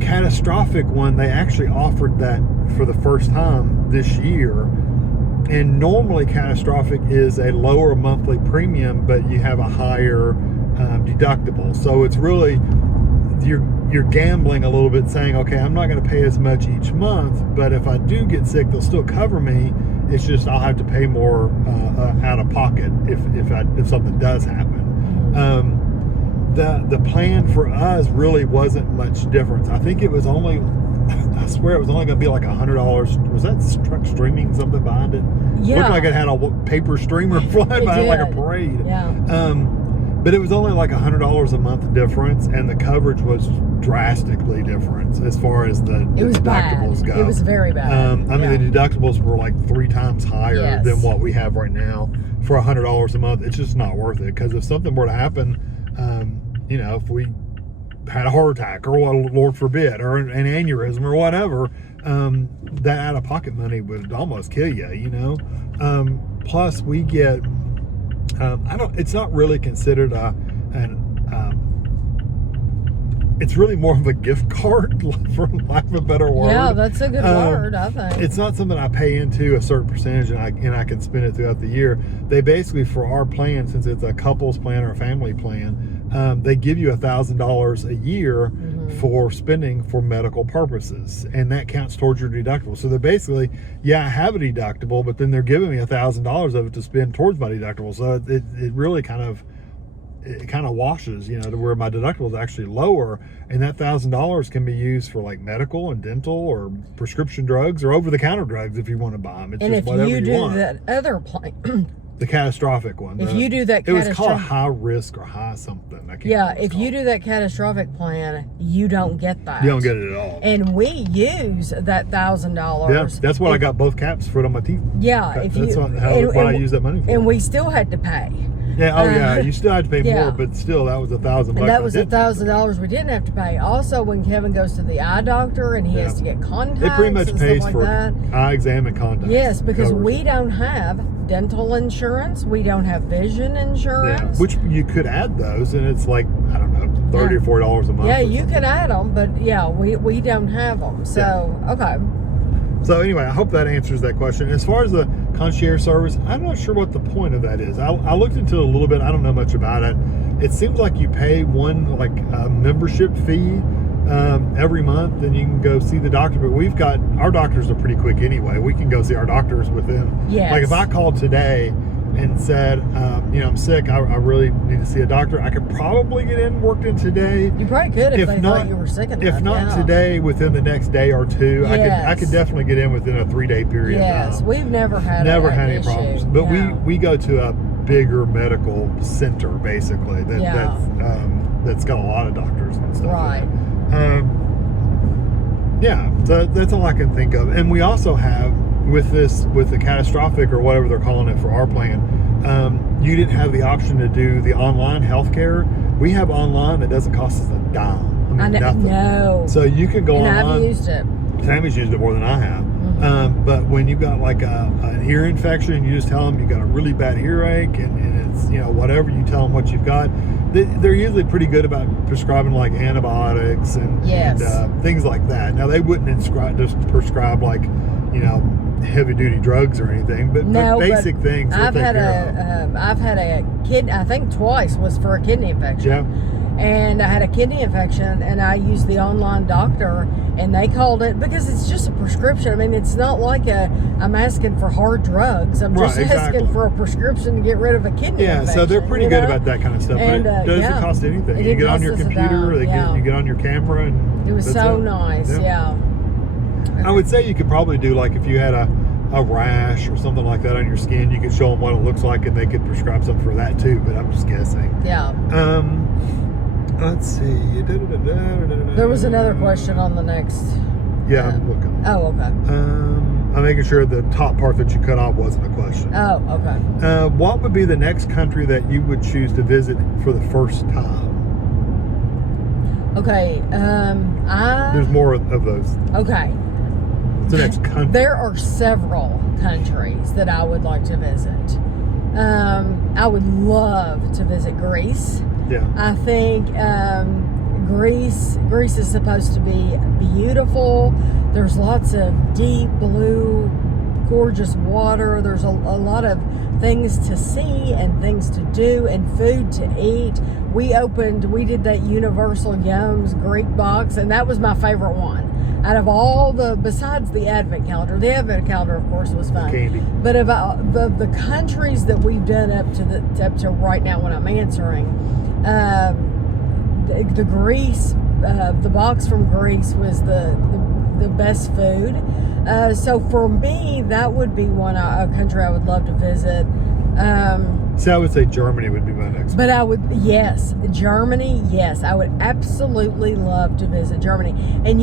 catastrophic one, they actually offered that for the first time this year, and normally catastrophic is a lower monthly premium, but you have a higher deductible. So it's really you're gambling a little bit, saying, okay, I'm not going to pay as much each month, but if I do get sick, they'll still cover me. It's just I'll have to pay more out of pocket if something does happen. The plan for us really wasn't much difference. I think it was only I swear it was only going to be like $100. Was that truck streaming something behind it? Yeah. Looked like it had a paper streamer flying by like a parade. Yeah. But it was only like $100 a month difference, and the coverage was drastically different as far as the deductibles go. It was very bad. I mean, the deductibles were like 3 times higher than what we have right now for $100 a month. It's just not worth it, because if something were to happen, if we had a heart attack, or Lord forbid, or an aneurysm or whatever, that out-of-pocket money would almost kill you. Plus we get it's not really considered it's really more of a gift card, for lack of a better word. Yeah, that's a good word, I think. It's not something I pay into a certain percentage and I can spend it throughout the year. They basically, for our plan, since it's a couples plan or a family plan, they give you $1,000 a year for spending for medical purposes, and that counts towards your deductible. So they're basically, I have a deductible, but then they're giving me $1,000 of it to spend towards my deductible. So it really kind of washes, to where my deductible is actually lower, and that $1,000 can be used for like medical and dental or prescription drugs or over-the-counter drugs if you want to buy them. It's and just if whatever you do want. that other plan, the catastrophic one. If you do that, it was called high risk or high something. If you do that catastrophic plan, you don't get that. You don't get it at all. And we use that $1,000. Yeah, that's what I got both caps put on my teeth. Yeah, that's what I use that money for. And we still had to pay. Yeah, you still had to pay more, but still, that was $1,000. And that was $1,000 we didn't have to pay. Also, when Kevin goes to the eye doctor and he has to get contacts, it pretty much pays like for that. Eye exam and contacts. Yes, because we don't have dental insurance, we don't have vision insurance. Which you could add those, and it's like, I don't know, $30 or $40 a month. Yeah, you can add them, but we don't have them. So okay. So anyway, I hope that answers that question. As far as the concierge service, I'm not sure what the point of that is. I looked into it a little bit. I don't know much about it. It seems like you pay one membership fee every month, and you can go see the doctor. But our doctors are pretty quick anyway. We can go see our doctors within. Yes. Like if I called today and said, I'm sick, I really need to see a doctor, I could probably get worked in today. You probably could if they thought you were sick enough. If not today, within the next day or two, I could definitely get in within a 3-day period. Yes, we've never had any problems. But we go to a bigger medical center basically that's got a lot of doctors and stuff. Right. So that's all I can think of. And we also have with the catastrophic or whatever they're calling it for our plan, you didn't have the option to do the online healthcare. We have online that doesn't cost us a dime. I mean, nothing. No. So you can go online. I've used it. Tammy's used it more than I have. But when you've got like an ear infection, you just tell them you got a really bad earache, and it's whatever, you tell them what you've got. They're usually pretty good about prescribing like antibiotics and things like that. Now they wouldn't just prescribe like heavy duty drugs or anything, but basic things. I've had a kidney, I think twice was for a kidney infection. Yeah. And I had a kidney infection, and I used the online doctor, and they called it, because it's just a prescription. I mean, it's not like I'm asking for hard drugs. I'm just asking for a prescription to get rid of a kidney infection. Yeah, so they're pretty good about that kind of stuff. And, but it doesn't cost anything. You get on your computer, you get on your camera, and it was so nice. I would say you could probably do, like, if you had a rash or something like that on your skin, you could show them what it looks like, and they could prescribe something for that too, but I'm just guessing. Yeah. Let's see. There was another question on the next. Yeah, I'm looking. Oh, okay. I'm making sure the top part that you cut off wasn't a question. Oh, okay. What would be the next country that you would choose to visit for the first time? Okay. There's more of those. Okay. What's the next country? There are several countries that I would like to visit. I would love to visit Greece. Yeah. I think Greece is supposed to be beautiful. There's lots of deep blue, gorgeous water. There's a lot of things to see and things to do and food to eat. We did that Universal Yums Greek box, and that was my favorite one. Out of all besides the Advent calendar, the Advent calendar, of course, was fun. Candy. But about the countries that we've done up to right now when I'm answering, the Greece, the box from Greece was the the best food. So for me, that would be a country I would love to visit. See, I would say Germany would be my next. But I would, yes, Germany, yes, I would absolutely love to visit Germany. And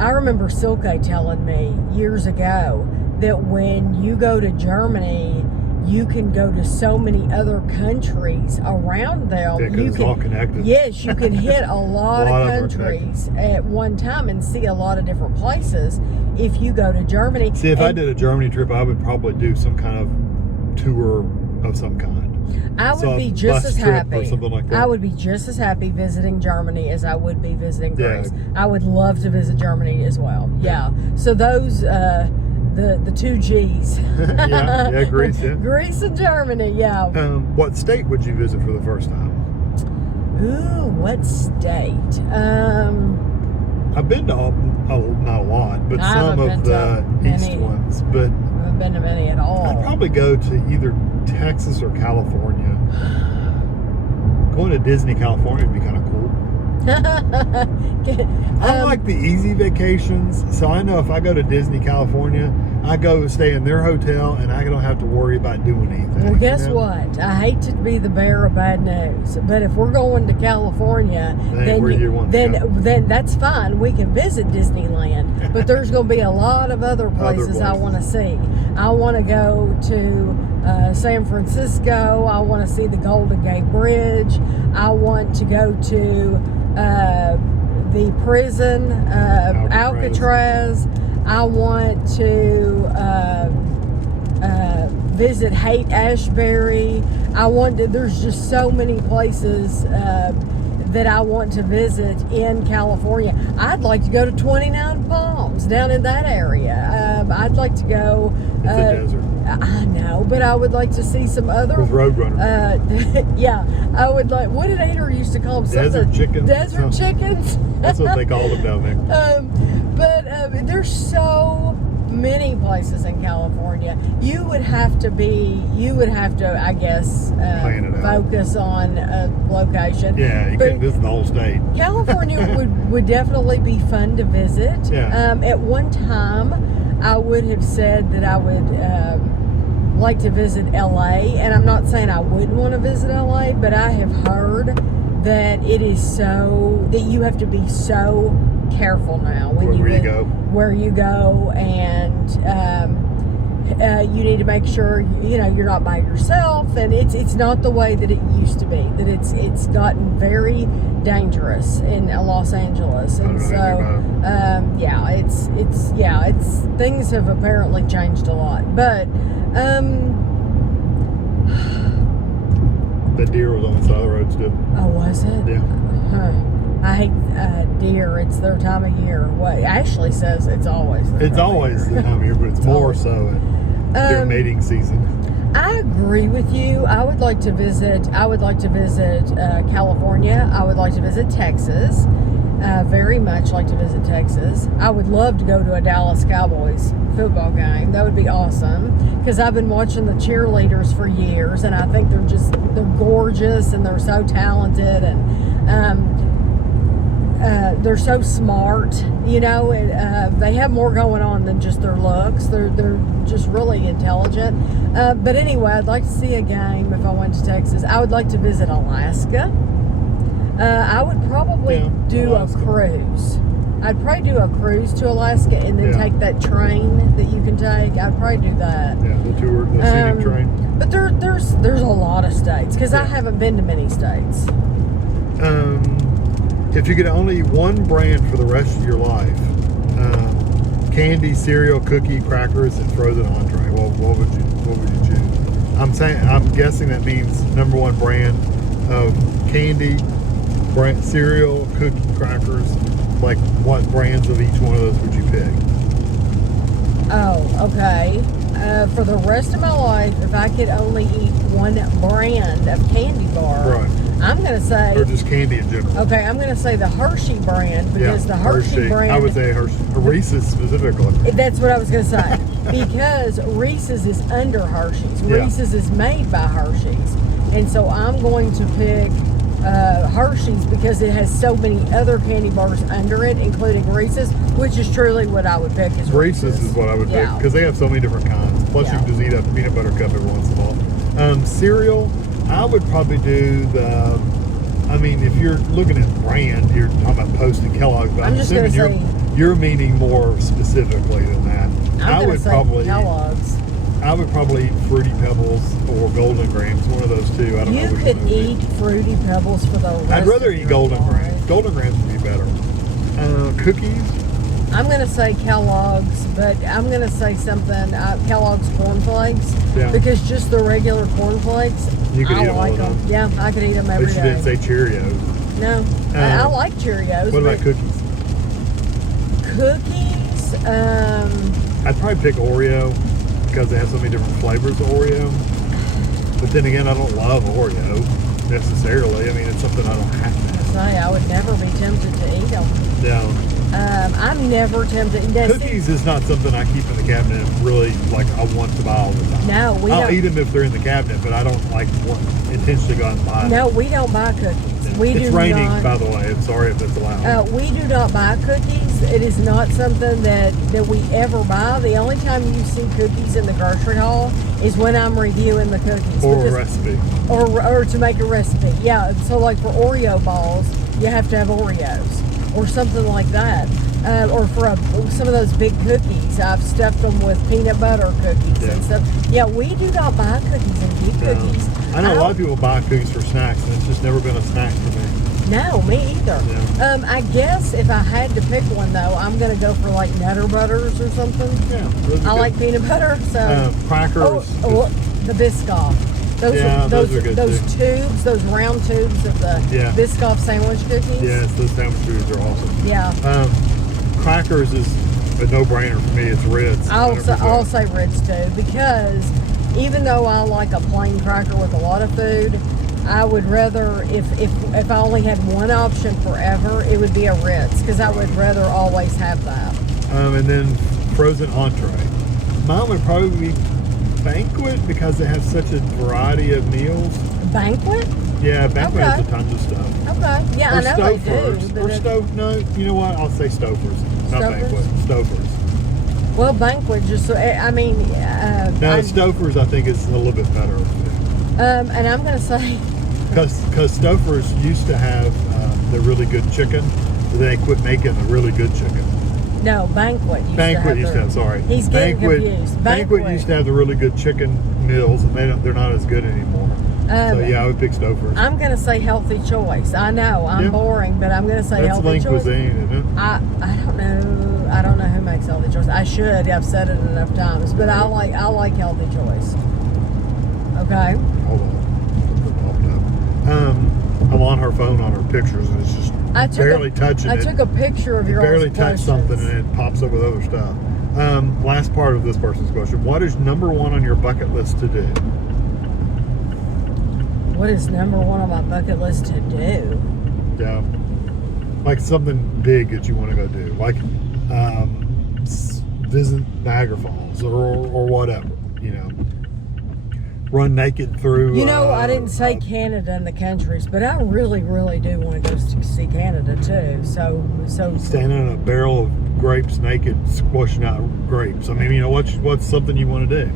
I remember Silke telling me years ago that when you go to Germany, you can go to so many other countries around them. Yeah, 'cause it's all connected. Yes, you can hit a lot of countries at one time and see a lot of different places if you go to Germany. See, if I did a Germany trip, I would probably do some kind of tour of some kind. I would be just as happy. Or something like that. I would be just as happy visiting Germany as I would be visiting Greece. Yeah. I would love to visit Germany as well. Yeah. So those the two G's. yeah, Greece. Yeah. Greece and Germany. Yeah. What state would you visit for the first time? Ooh, what state? I've been to not a lot, but some of the east ones. But I haven't been to many at all. I'd probably go to either Texas or California. Going to Disney, California would be kind of cool. I like the easy vacations, so I know if I go to Disney, California, I go stay in their hotel and I don't have to worry about doing anything. Well, guess what? I hate to be the bearer of bad news, but if we're going to California, then that's fine. We can visit Disneyland, but there's going to be a lot of other places I want to see. I want to go to San Francisco. I want to see the Golden Gate Bridge. I want to go to the prison, Alcatraz. I want to visit Haight-Ashbury. There's just so many places that I want to visit in California. I'd like to go to 29 Palms down in that area. I'd like to go. It's a desert. I know, but I would like to see some other. With Roadrunner. Yeah, I would like. What did Ader used to call them? Desert chickens. Desert chickens. That's what they call them down there. But there's so many places in California. You would have to, I guess, focus on a location. Yeah, you couldn't visit the whole state. California would definitely be fun to visit. Yeah. At one time, I would have said that I would like to visit LA, and I'm not saying I wouldn't want to visit LA, but I have heard that it is that you have to be so careful now where you go, and you need to make sure you're not by yourself, and it's not the way that it used to be. That it's gotten very dangerous in Los Angeles, and so it's things have apparently changed a lot, but the deer was on the side of the road still. Oh, was it? Yeah. Huh. I hate deer. It's their time of year. Well, Ashley says it's always their time of year, but it's more so at their mating season. I agree with you. I would like to visit California. I would like to visit Texas. Very much like to visit Texas. I would love to go to a Dallas Cowboys football game. That would be awesome, because I've been watching the cheerleaders for years, and I think they're gorgeous, and they're so talented, and they're so smart. They have more going on than just their looks. They're just really intelligent. But anyway, I'd like to see a game if I went to Texas. I would like to visit Alaska. I would probably do Alaska. A cruise. I'd probably do a cruise to Alaska and then take that train that you can take. I'd probably do that. Yeah, the scenic train. But there's a lot of states, because I haven't been to many states. If you could only eat one brand for the rest of your life, candy, cereal, cookie, crackers, and frozen entree, what would you choose? I'm guessing that means number one brand of candy, cereal, cookie, crackers. Like, what brands of each one of those would you pick? Oh, okay. For the rest of my life, if I could only eat one brand of candy bar, right, I'm going to say... Or just candy in general. Okay, I'm going to say the Hershey brand, because the Hershey brand... I would say Reese's specifically. That's what I was going to say. Because Reese's is under Hershey's. Reese's is made by Hershey's. And so I'm going to pick Hershey's because it has so many other candy bars under it, including Reese's, which is truly what I would pick. Is Reese's is what I would pick because they have so many different kinds. Plus, you can just eat a peanut butter cup every once in a while. Cereal, I would probably do the. I mean, if you're looking at brand, you're talking about Post and Kellogg's, but I'm assuming you're meaning more specifically than that. I would probably Kellogg's. I would probably eat Fruity Pebbles or Golden Grams, one of those two. I don't know which You could eat Fruity Pebbles for the rest I'd rather eat Golden life. Grams. Golden Grams would be better. Cookies. I'm going to say Kellogg's, but I'm going to say something, Kellogg's Corn Flakes, because just the regular Corn Flakes, you could eat them like all them. Yeah, I could eat them every day. But you didn't say Cheerios. No, I like Cheerios. What about cookies? Cookies, I'd probably pick Oreo because they have so many different flavors of Oreo. But then again, I don't love Oreo necessarily. I mean, it's something I don't have to have. I would never be tempted to eat them. No. I'm never tempted. Cookies is not something I keep in the cabinet really, like, I want to buy all the time. No, I'll eat them if they're in the cabinet, but I don't, like, intentionally go out and buy them. No, we don't buy cookies. No. It's raining, by the way. I'm sorry if it's loud. We do not buy cookies. It is not something that we ever buy. The only time you see cookies in the grocery haul is when I'm reviewing the cookies. Or a recipe. Or to make a recipe. Yeah, so like for Oreo balls, you have to have Oreos. Or something like that. Or for some of those big cookies, I've stuffed them with peanut butter cookies and stuff. Yeah, we do not buy cookies and keep cookies. I know a lot of people buy cookies for snacks, and it's just never been a snack for me. No, me either. Yeah. I guess if I had to pick one, though, I'm going to go for like Nutter Butters or something. Yeah, I like peanut butter. So crackers. The Biscoff. Those are good tubes, those round tubes of the Biscoff sandwich cookies. Yes, those sandwich cookies are awesome. Yeah. Crackers is a no-brainer for me. It's Ritz. I'll say Ritz too, because even though I like a plain cracker with a lot of food, I would rather, if I only had one option forever, it would be a Ritz, because I would rather always have that. And then frozen entree. Mine would probably be Banquet, because they have such a variety of meals. Banquet? Yeah, Banquet has a ton of stuff. Okay. Yeah, I know Stouffer's. they do. No, you know what? I'll say Stouffer's. Not Banquet. Stouffer's. Well, Banquet just, I mean... Stouffer's, I think, is a little bit better. And I'm going to say... Because Stouffer's used to have the really good chicken, but then they quit making the really good chicken. No, Banquet used to have, sorry. He's getting confused. Banquet used to have the really good chicken meals, and they're not as good anymore. So yeah, I would pick Stouffer's. I'm going to say healthy choice. I know, I'm boring, but I'm going to say healthy choice. That's Lean Cuisine, isn't it? I don't know. I don't know who makes healthy choice. I should. I've said it enough times, but I like healthy choice. Okay. Hold on. I'm on her phone on her pictures, and it's just barely touching it. I took a picture of your barely touched something, and it pops up with other stuff. Last part of this person's question: what is number one on your bucket list to do? What is number one on my bucket list to do? Yeah, like something big that you want to go do, like visit Niagara Falls or whatever. You know. Run naked through. I didn't say Canada and the countries, but I really, really do want to go see Canada too. So standing in a barrel of grapes naked, squashing out grapes. I mean, what's something you want to do?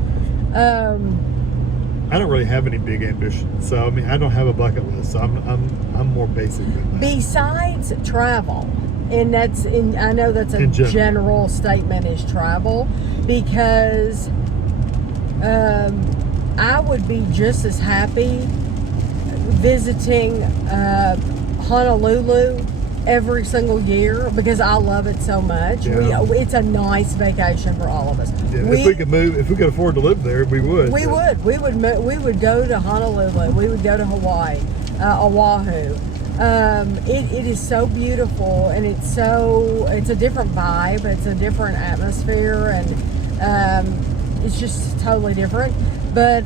I don't really have any big ambitions, so I mean, I don't have a bucket list. So I'm more basic than that. Besides travel, and I know that's a general statement is travel, because I would be just as happy visiting Honolulu every single year, because I love it so much. Yeah. It's a nice vacation for all of us. Yeah, if we could afford to live there, we would. We would go to Honolulu. We would go to Hawaii, Oahu. It is so beautiful, and it's a different vibe. It's a different atmosphere, and it's just totally different. But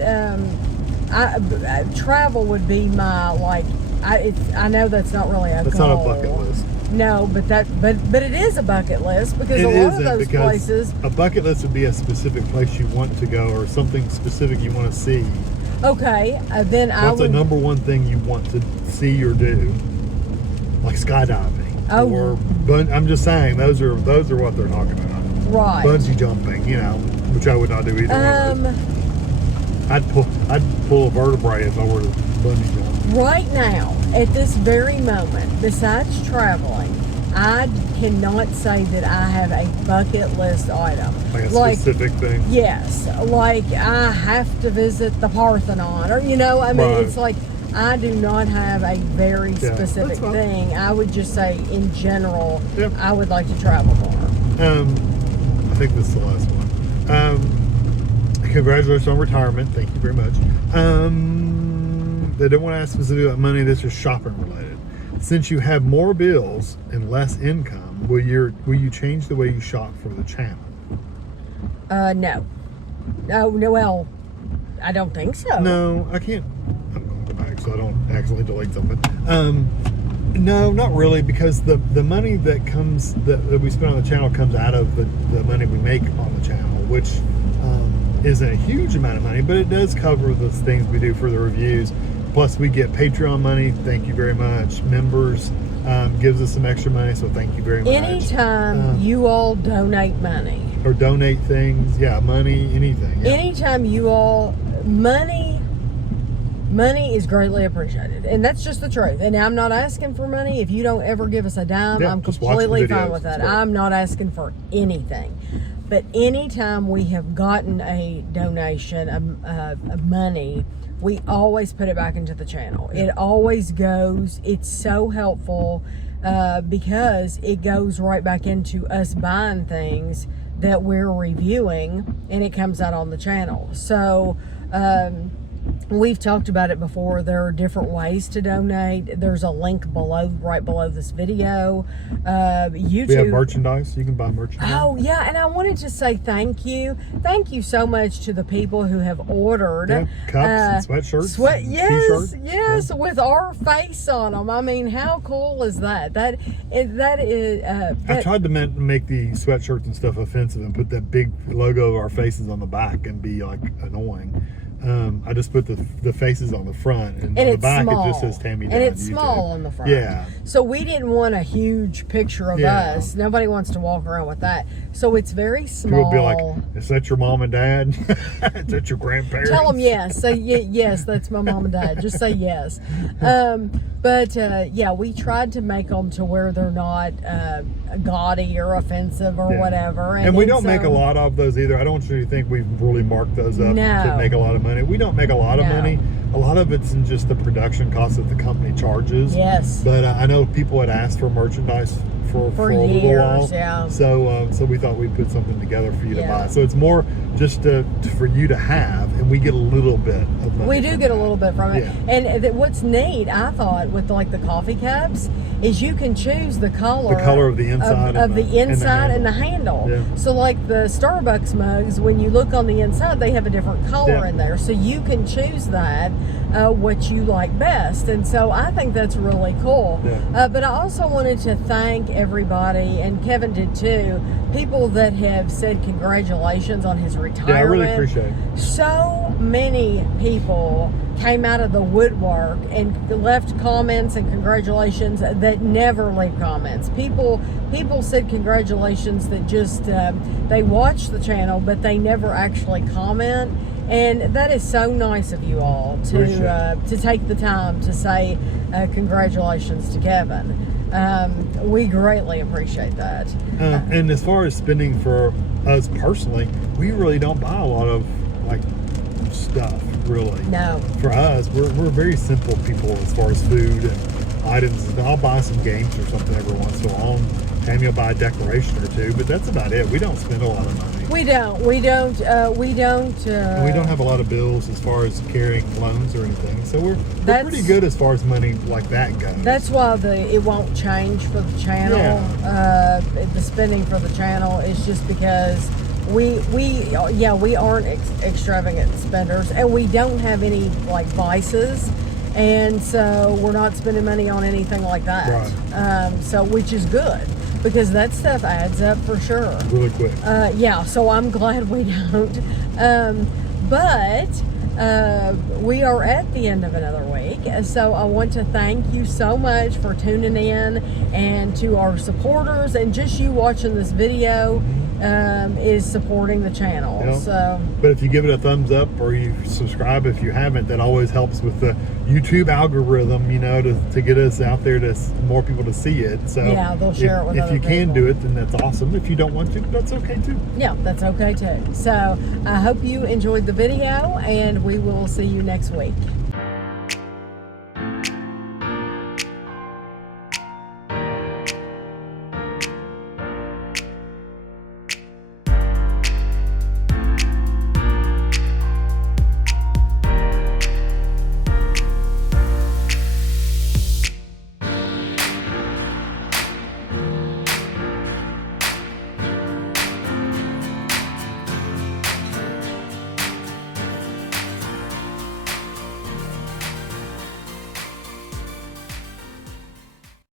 travel would be my I know that's not really a goal. That's not a bucket list. No, but it is a bucket list, because a lot of those places. A bucket list would be a specific place you want to go, or something specific you want to see. Okay, then I What's the would. number one thing you want to see or do? Like skydiving. Oh. Or I'm just saying those are what they're talking about. Right. Bungee jumping, you know, which I would not do either. I'd pull a vertebrae if I were to bungee jump. Right now, at this very moment, besides traveling, I cannot say that I have a bucket list item. Like a specific thing? Yes. Like I have to visit the Parthenon or, you know, I mean, Right. it's like I do not have a very specific thing. I would just say in general, I would like to travel more. I think this is the last one. Congratulations on retirement. Thank you very much. They don't want to ask specifically about money. This is shopping related. Since you have more bills and less income, will you change the way you shop for the channel? No. Well, I don't think so. No, I can't. I'm going to go back so I don't accidentally delete something. No, not really, because the money that comes that we spend on the channel comes out of the money we make on the channel, which isn't a huge amount of money, but it does cover the things we do for the reviews. Plus, we get Patreon money. Thank you very much. Members gives us some extra money, so thank you very much. Anytime you all donate money or donate things, money, anything. Yeah. Anytime you all money is greatly appreciated, and that's just the truth. And I'm not asking for money. If you don't ever give us a dime, I'm completely fine with that. I'm not asking for anything. But anytime we have gotten a donation of money, we always put it back into the channel. It always goes. It's so helpful because it goes right back into us buying things that we're reviewing, and it comes out on the channel. So we've talked about it before. There are different ways to donate. There's a link below, right below this video. YouTube. We have merchandise. You can buy merchandise. Oh, yeah. And I wanted to say thank you. Thank you so much to the people who have ordered cups and sweatshirts. Yes, with our face on them. I mean, how cool is that? That is. I tried to make the sweatshirts and stuff offensive and put that big logo of our faces on the back and be like annoying. I just put the faces on the front, and on the back small. it just says Tammy Down. And it's small on the front. Yeah. So we didn't want a huge picture of us. Nobody wants to walk around with that. So it's very small. People will be like, is that your mom and dad? Is that your grandparents? Tell them yes. Say yes, that's my mom and dad. Just say yes. But we tried to make them to where they're not gaudy or offensive or whatever. And we don't make a lot of those either. I don't want you to think we've really marked those up to make a lot of money. We don't make a lot of money. A lot of it's in just the production cost that the company charges. Yes. But I know people had asked for merchandise for a little while. Yeah. So we thought we'd put something together for you to buy. So it's more just for you to have, and we get a little bit of money. We do get a little bit from it. Yeah. And what's neat, I thought, with like the coffee cups, is you can choose the color of the inside of the inside and the handle. Yeah. So like the Starbucks mugs, when you look on the inside, they have a different color in there. So you can choose that what you like best. And so I think that's really cool. Yeah. But I also wanted to thank everybody, and Kevin did too, people that have said congratulations on his retirement. Yeah, I really appreciate it. So many people came out of the woodwork and left comments and congratulations that never leave comments. People said congratulations that just they watch the channel, but they never actually comment. And that is so nice of you all to take the time to say congratulations to Kevin. We greatly appreciate that. And as far as spending for us personally, we really don't buy a lot of like stuff, really. No. For us, we're very simple people as far as food and items. I'll buy some games or something every once in a while. Tammy will buy a decoration or two, but that's about it. We don't spend a lot of money. We don't. And we don't have a lot of bills as far as carrying loans or anything. So we're pretty good as far as money like that goes. That's why it won't change for the channel. Yeah. The spending for the channel is just because we aren't extravagant spenders, and we don't have any like vices, and so we're not spending money on anything like that. Right. So which is good, because that stuff adds up for sure. Really quick. So I'm glad we don't. But we are at the end of another week. So I want to thank you so much for tuning in, and to our supporters, and just you watching this video is supporting the channel. Yep. So, but if you give it a thumbs up or you subscribe if you haven't, that always helps with the YouTube algorithm, you know, to get us out there to more people to see it. So yeah, they'll share it with other If you can people. do it, then that's awesome. If you don't want to, that's okay too. Yeah, that's okay too. So I hope you enjoyed the video, and we will see you next week.